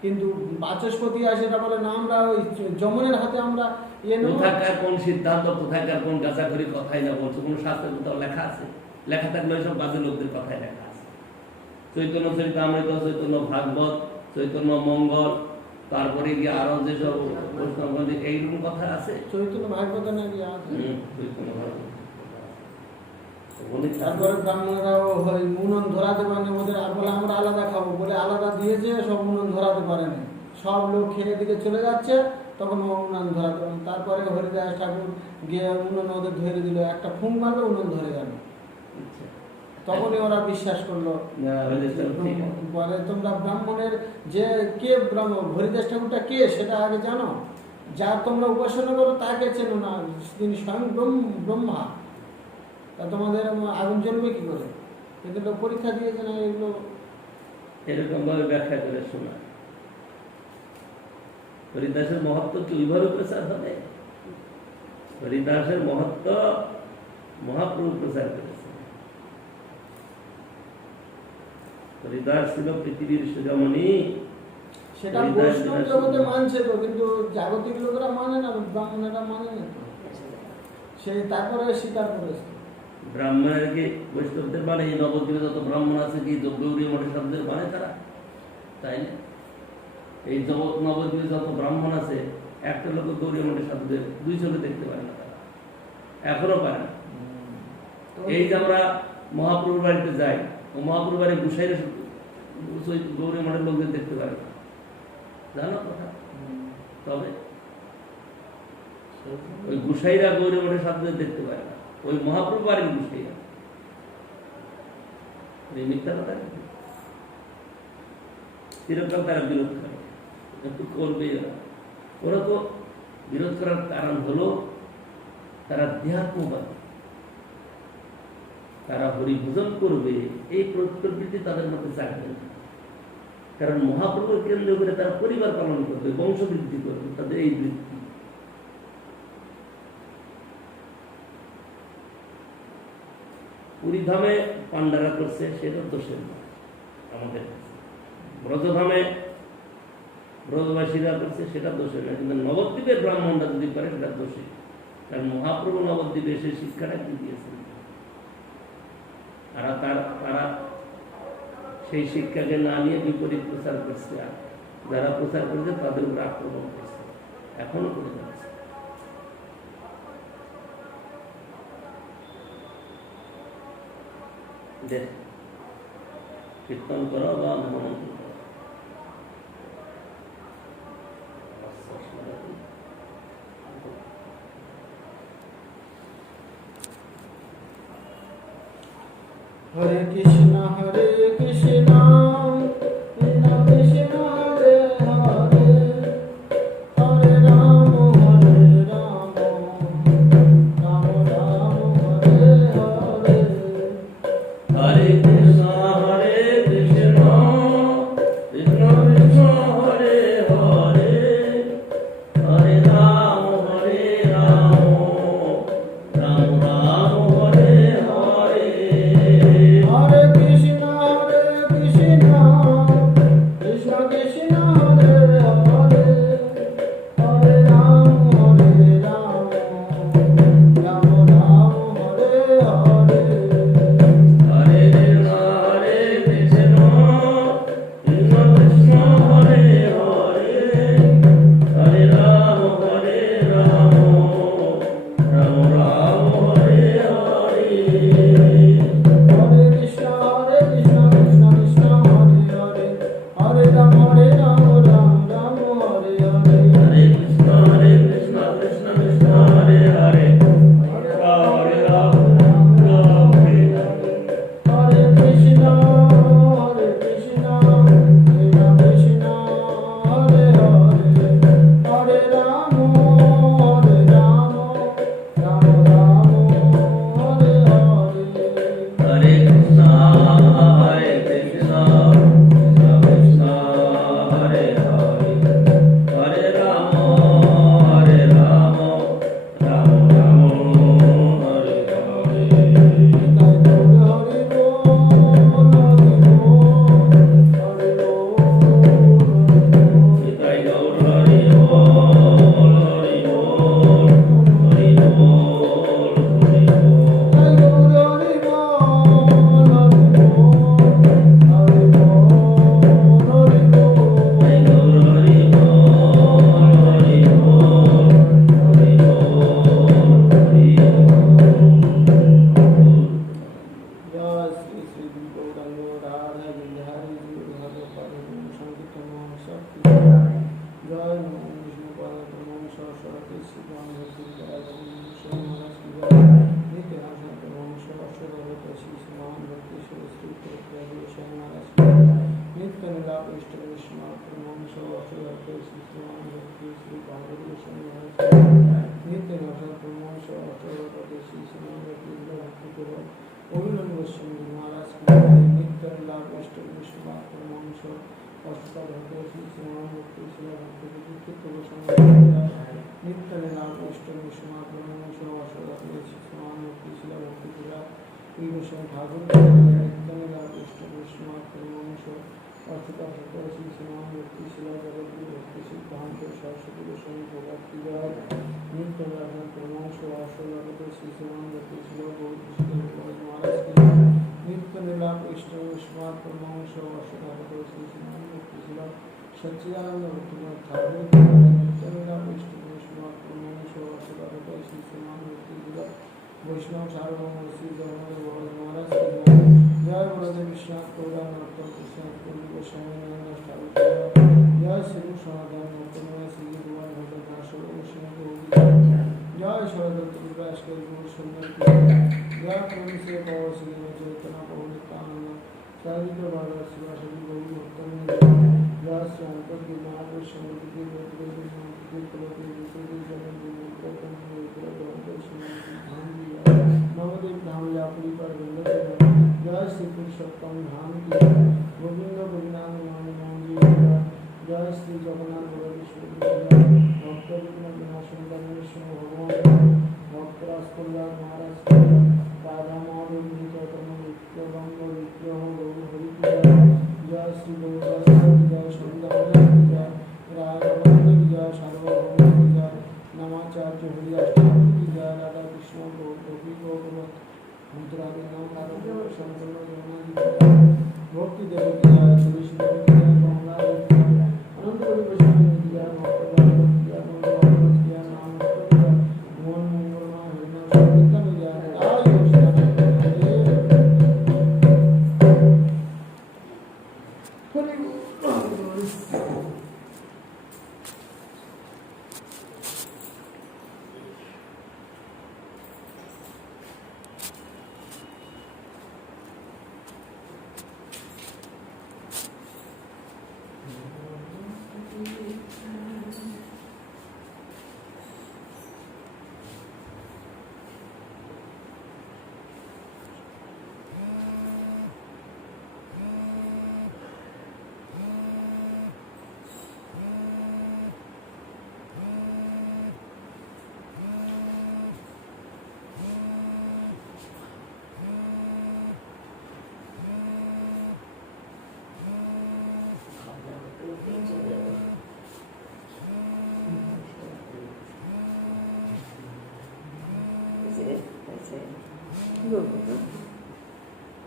কিন্তু বাচস্পতি আসে এটা বলে না, আমরা ওই যমনের হাতে আমরা ইয়ে নেব। কোথাকার কোন সিদ্ধান্ত, কোথাকার কোন গাছাখড়ি কথাই না বলছে, কোন শাস্ত্রের কোথাও লেখা আছে? লেখা থাকলে ওইসব বাজে লোকদের কথাই লেখা আছে। চৈতন্য চরিতামৃত, চৈতন্য ভাগবত, চৈতন্য মঙ্গল, তারপরে গিয়ে আরো যেসব বৈষ্ণব এইরকম কথা আছে। চৈতন্য ভাগবত নাকি আছে? চৈতন্য ভাগবত। তারপরে ব্রাহ্মণরাও উনুন ধরাতে পারেনি ওদের, আর বলে আমরা আলাদা খাবো বলে আলাদা দিয়েছে, সব উনুন ধরাতে পারেনি, সব লোক খেয়ে দিকে চলে যাচ্ছে, তখন উনুন ধরাতে পারেন। তারপরে হরিদাস ঠাকুর গিয়ে উনুন ওদের ধরে দিল, একটা ফুঁক মারলো উনুন ধরে গেল, তখনই ওরা বিশ্বাস করলো। বলে তোমরা ব্রাহ্মণের যে কে ব্রাহ্মণ, হরিদাস ঠাকুরটা কে সেটা আগে জানো, যার তোমরা উপাসনা করো তাকে চেনো না, তিনি স্বয়ং ব্রহ্মা, তা তোমাদের আগুন জ্বলবে কি করে? কিন্তু লোক পরীক্ষা দিয়েছে না, এগুলো এরকম ভাবে ব্যাখ্যা করে শোনা। হরিদাসের মহত্ব কি ওইভাবে প্রচার হবে? হরিদাসের মহত্ব মহাপ্রভু প্রচার করেছে। হরিদাস ছিল পৃথিবীর সুজমণি। সেটা বৈষ্ণব জগতে মানছে তো, কিন্তু জাগতিক লোকেরা মানে না, ব্রাহ্মণেরা মানে না তো। সেই তারপরে স্বীকার করেছে। ব্রাহ্মণের কি বৈষ্ণবদের মানে? এই নবদ্বীপে যত ব্রাহ্মণ আছে কি গৌরী মঠের সাধুদের মানে তারা? তাই না? এই জগৎ নবদ্বীপে যত ব্রাহ্মণ আছে একটা লোক গৌরী মঠের সাধুদের দুই চোখে দেখতে পারে না, তারা এখনো পারে না। এই যে আমরা মহাপ্রভুর বাড়িতে যাই, ও মহাপ্রভুর বাড়ি গুসাইরে গৌরী মঠের লোকদের দেখতে পারে না, জানো কথা? তবে ওই গুসাইরা গৌরী মঠের সাধুদের দেখতে পারে না, ওই মহাপ্রভু বাড়ির গুসাইরা। এই মিথ্যা কথা চিরকাল তারা বিরোধ করে, করবে। ওরা তো বিরোধ করার কারণ হলো তারা দেহাত্মবাদী, তারা হরিভোজন করবে এই প্রবৃত্তি তাদের মধ্যে চাকবে না। কারণ মহাপ্রভুর কেন্দ্র করে তারা পরিবার পালন করবে, বংশবৃদ্ধি করবে, তাদের এই বৃত্তি। পুরীধামে পান্ডারা করছে সেটা দোষের নয় আমাদের কাছে, ব্রজধামে ব্রজবাসীরা করছে সেটা দোষের নয়, কিন্তু নবদ্বীপের ব্রাহ্মণরা যদি করে সেটা দোষী। কারণ মহাপ্রভু নবদ্বীপে এসে শিক্ষাটা কি দিয়েছেন, আর তারা সেই শিক্ষাকে না নিয়ে বিপরীত প্রচার করছে, আর যারা প্রচার করেছে তাদের উপর আক্রমণ করছে, এখনো করে যাচ্ছে। কীর্তন করো বা মনন করো। হরে কৃষ্ণ হরে কৃষ্ণ কৃষ্ণ কৃষ্ণ হরে হরে, হরে রাম রাম রাম হরে হরে। হরে কৃষ্ণ হরে কৃষ্ণ কৃষ্ণ কৃষ্ণ হরে হরে, হরে রাম রাম রাম হরে হরে। হরে কৃষ্ণ কৃষ্ণ কৃষ্ণ কৃষ্ণ হরে হরে, হরে রাম রাম রাম হরে হরে। হরে কৃষ্ণ হরে কৃষ্ণ কৃষ্ণ কৃষ্ণ হরে হরে, হরে রাম রাম রাম হরে হরে। হরে কৃষ্ণ কৃষ্ণ কৃষ্ণ হরে হরে, হরে রাম রাম রাম হরে হরে। হরে কৃষ্ণ কৃষ্ণ কৃষ্ণ হরে হরে, হরে রাম রাম হরে হরে। হরে কৃষ্ণ কৃষ্ণ কৃষ্ণ হরে হরে, হরে রাম রাম রাম হরে হরে। হরে কৃষ্ণ কৃষ্ণ কৃষ্ণ হরে হরে, হরে রাম রাম রাম হরে হরে। নিতাই গৌর হরি বল, হরি বল, হরি বল, হরি বল। নিতাই গৌর হরি বল, হরি বল, হরি বল, হরি বল। জয় শ্রী শ্রী গৌরাঙ্গ রাধা গিরিধারী সংকীর্তন শক্তি। জয় নমো বিষ্ণু পাদ নমো সরস্বতী শ্রীরাম ভক্তি মহারাজ কি জয়। নিত্য নাশান্ত নমো সরস্বতী শ্রী শ্রীমান ভক্তি শ্রী মহারাজ কি জয়। নিত্য নীলাপ ইষ্ট বিষ্ণু নমো সরস্বতী শ্রী শ্রীমান ভক্তি শ্রী মহারাজ কি জয়। নিত্য নাশান্ত নমো সরস্বতী শ্রী শ্রীমান ভক্তি ভক্তি করো অভিনন্দন গোস্বামী মহারাজ কি জয়। নিত্য লাভ ইষ্ট বিষ্ণু নমো অষ্টতা ভক্ত শ্রী শ্রীমান ভক্তি শিলা ভক্তি বিক্ষিপ্ত গোস্বামী নিত্য লীলাম অষ্টমী সমাপ্ত অষ্টদা শ্রী শ্রীমান ভক্তি শিলা ভক্তি শিলা এই গোস্বামী ঠাকুর নিত্য লীলাম অষ্টমী সমাপ্ত অষ্টতা ভক্ত শ্রী শ্রীমান ভক্তি শিলা জগদ্গুরু ভক্তি সিদ্ধান্ত সরস্বতী গোস্বামী ভগবতী জয় নিত্য লীলাম ক্রমশ অষ্টদা শ্রী শ্রীমান ভক্তি শিলা গৌরী মহারাজ নিত্য লীলা অষ্টমী সমাপ্ত অষ্টদা শ্রী শ্রীমান ভক্তি শিলা সচ্চিদানন্দ ভক্তিনাথ ঠাকুর নিত্য লীলা অষ্টমী সমাপ্ত অষ্টদা শ্রী শ্রীমান ভক্তি শিলা বৈষ্ণব সার্বভৌম শ্রী জগন্নাথ মহারাজ জয় বলদেব বিশ্বনাথ কৌরান নর্তন কৃষ্ণনাথ পূর্ণ গোস্বামী নরেন্দ্র ঠাকুর জয় শ্রী সনাতন নর্তনময় শ্রী ভগবান ভগবান নাশক গোস্বামী জয় শরদত্ত বিকাশকে গুরু সুন্দর জয় প্রভু শ্রী পব শ্রী চৈতন্য প্রভু নিত্যানন্দ চারিদ্র বাবা শিবাসী গৌরী ভক্তন জয় শ্রী অন্তর্গী মহাপুর সমিতি नवदेव धाम यापुरी पर जय श्री पुरुषोत्तम धाम की गोविंद गोविंदान मोहन जी जय श्री जगन्नाथ भक्त विनाशन भगवान भक्त राजकुमार महाराज राधा माधव चैतन्य नित्यबंग विग्रह गौर हरि जय श्री गौर जय सौंदर्य जय राघव जय सार्वभौम जय नमाचार्य हरिदास ठाकुर की जय राधा कृष्ण गोपी गोपवत मंत्रादि नाम कारण संपूर्ण जगन्नाथ भक्ति देव की जय श्री श्री देव की जय कमला देव की जय अनंत कोटि वैष्णव की जय भक्त भगवत की जय भगवत की जय नाम मोहन मंगलमय हरिनाम संकीर्तन की जय जय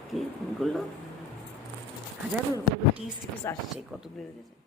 কি ফোন করলো? হাজার টিস টিস আসছে কত বেড়ে গেছে।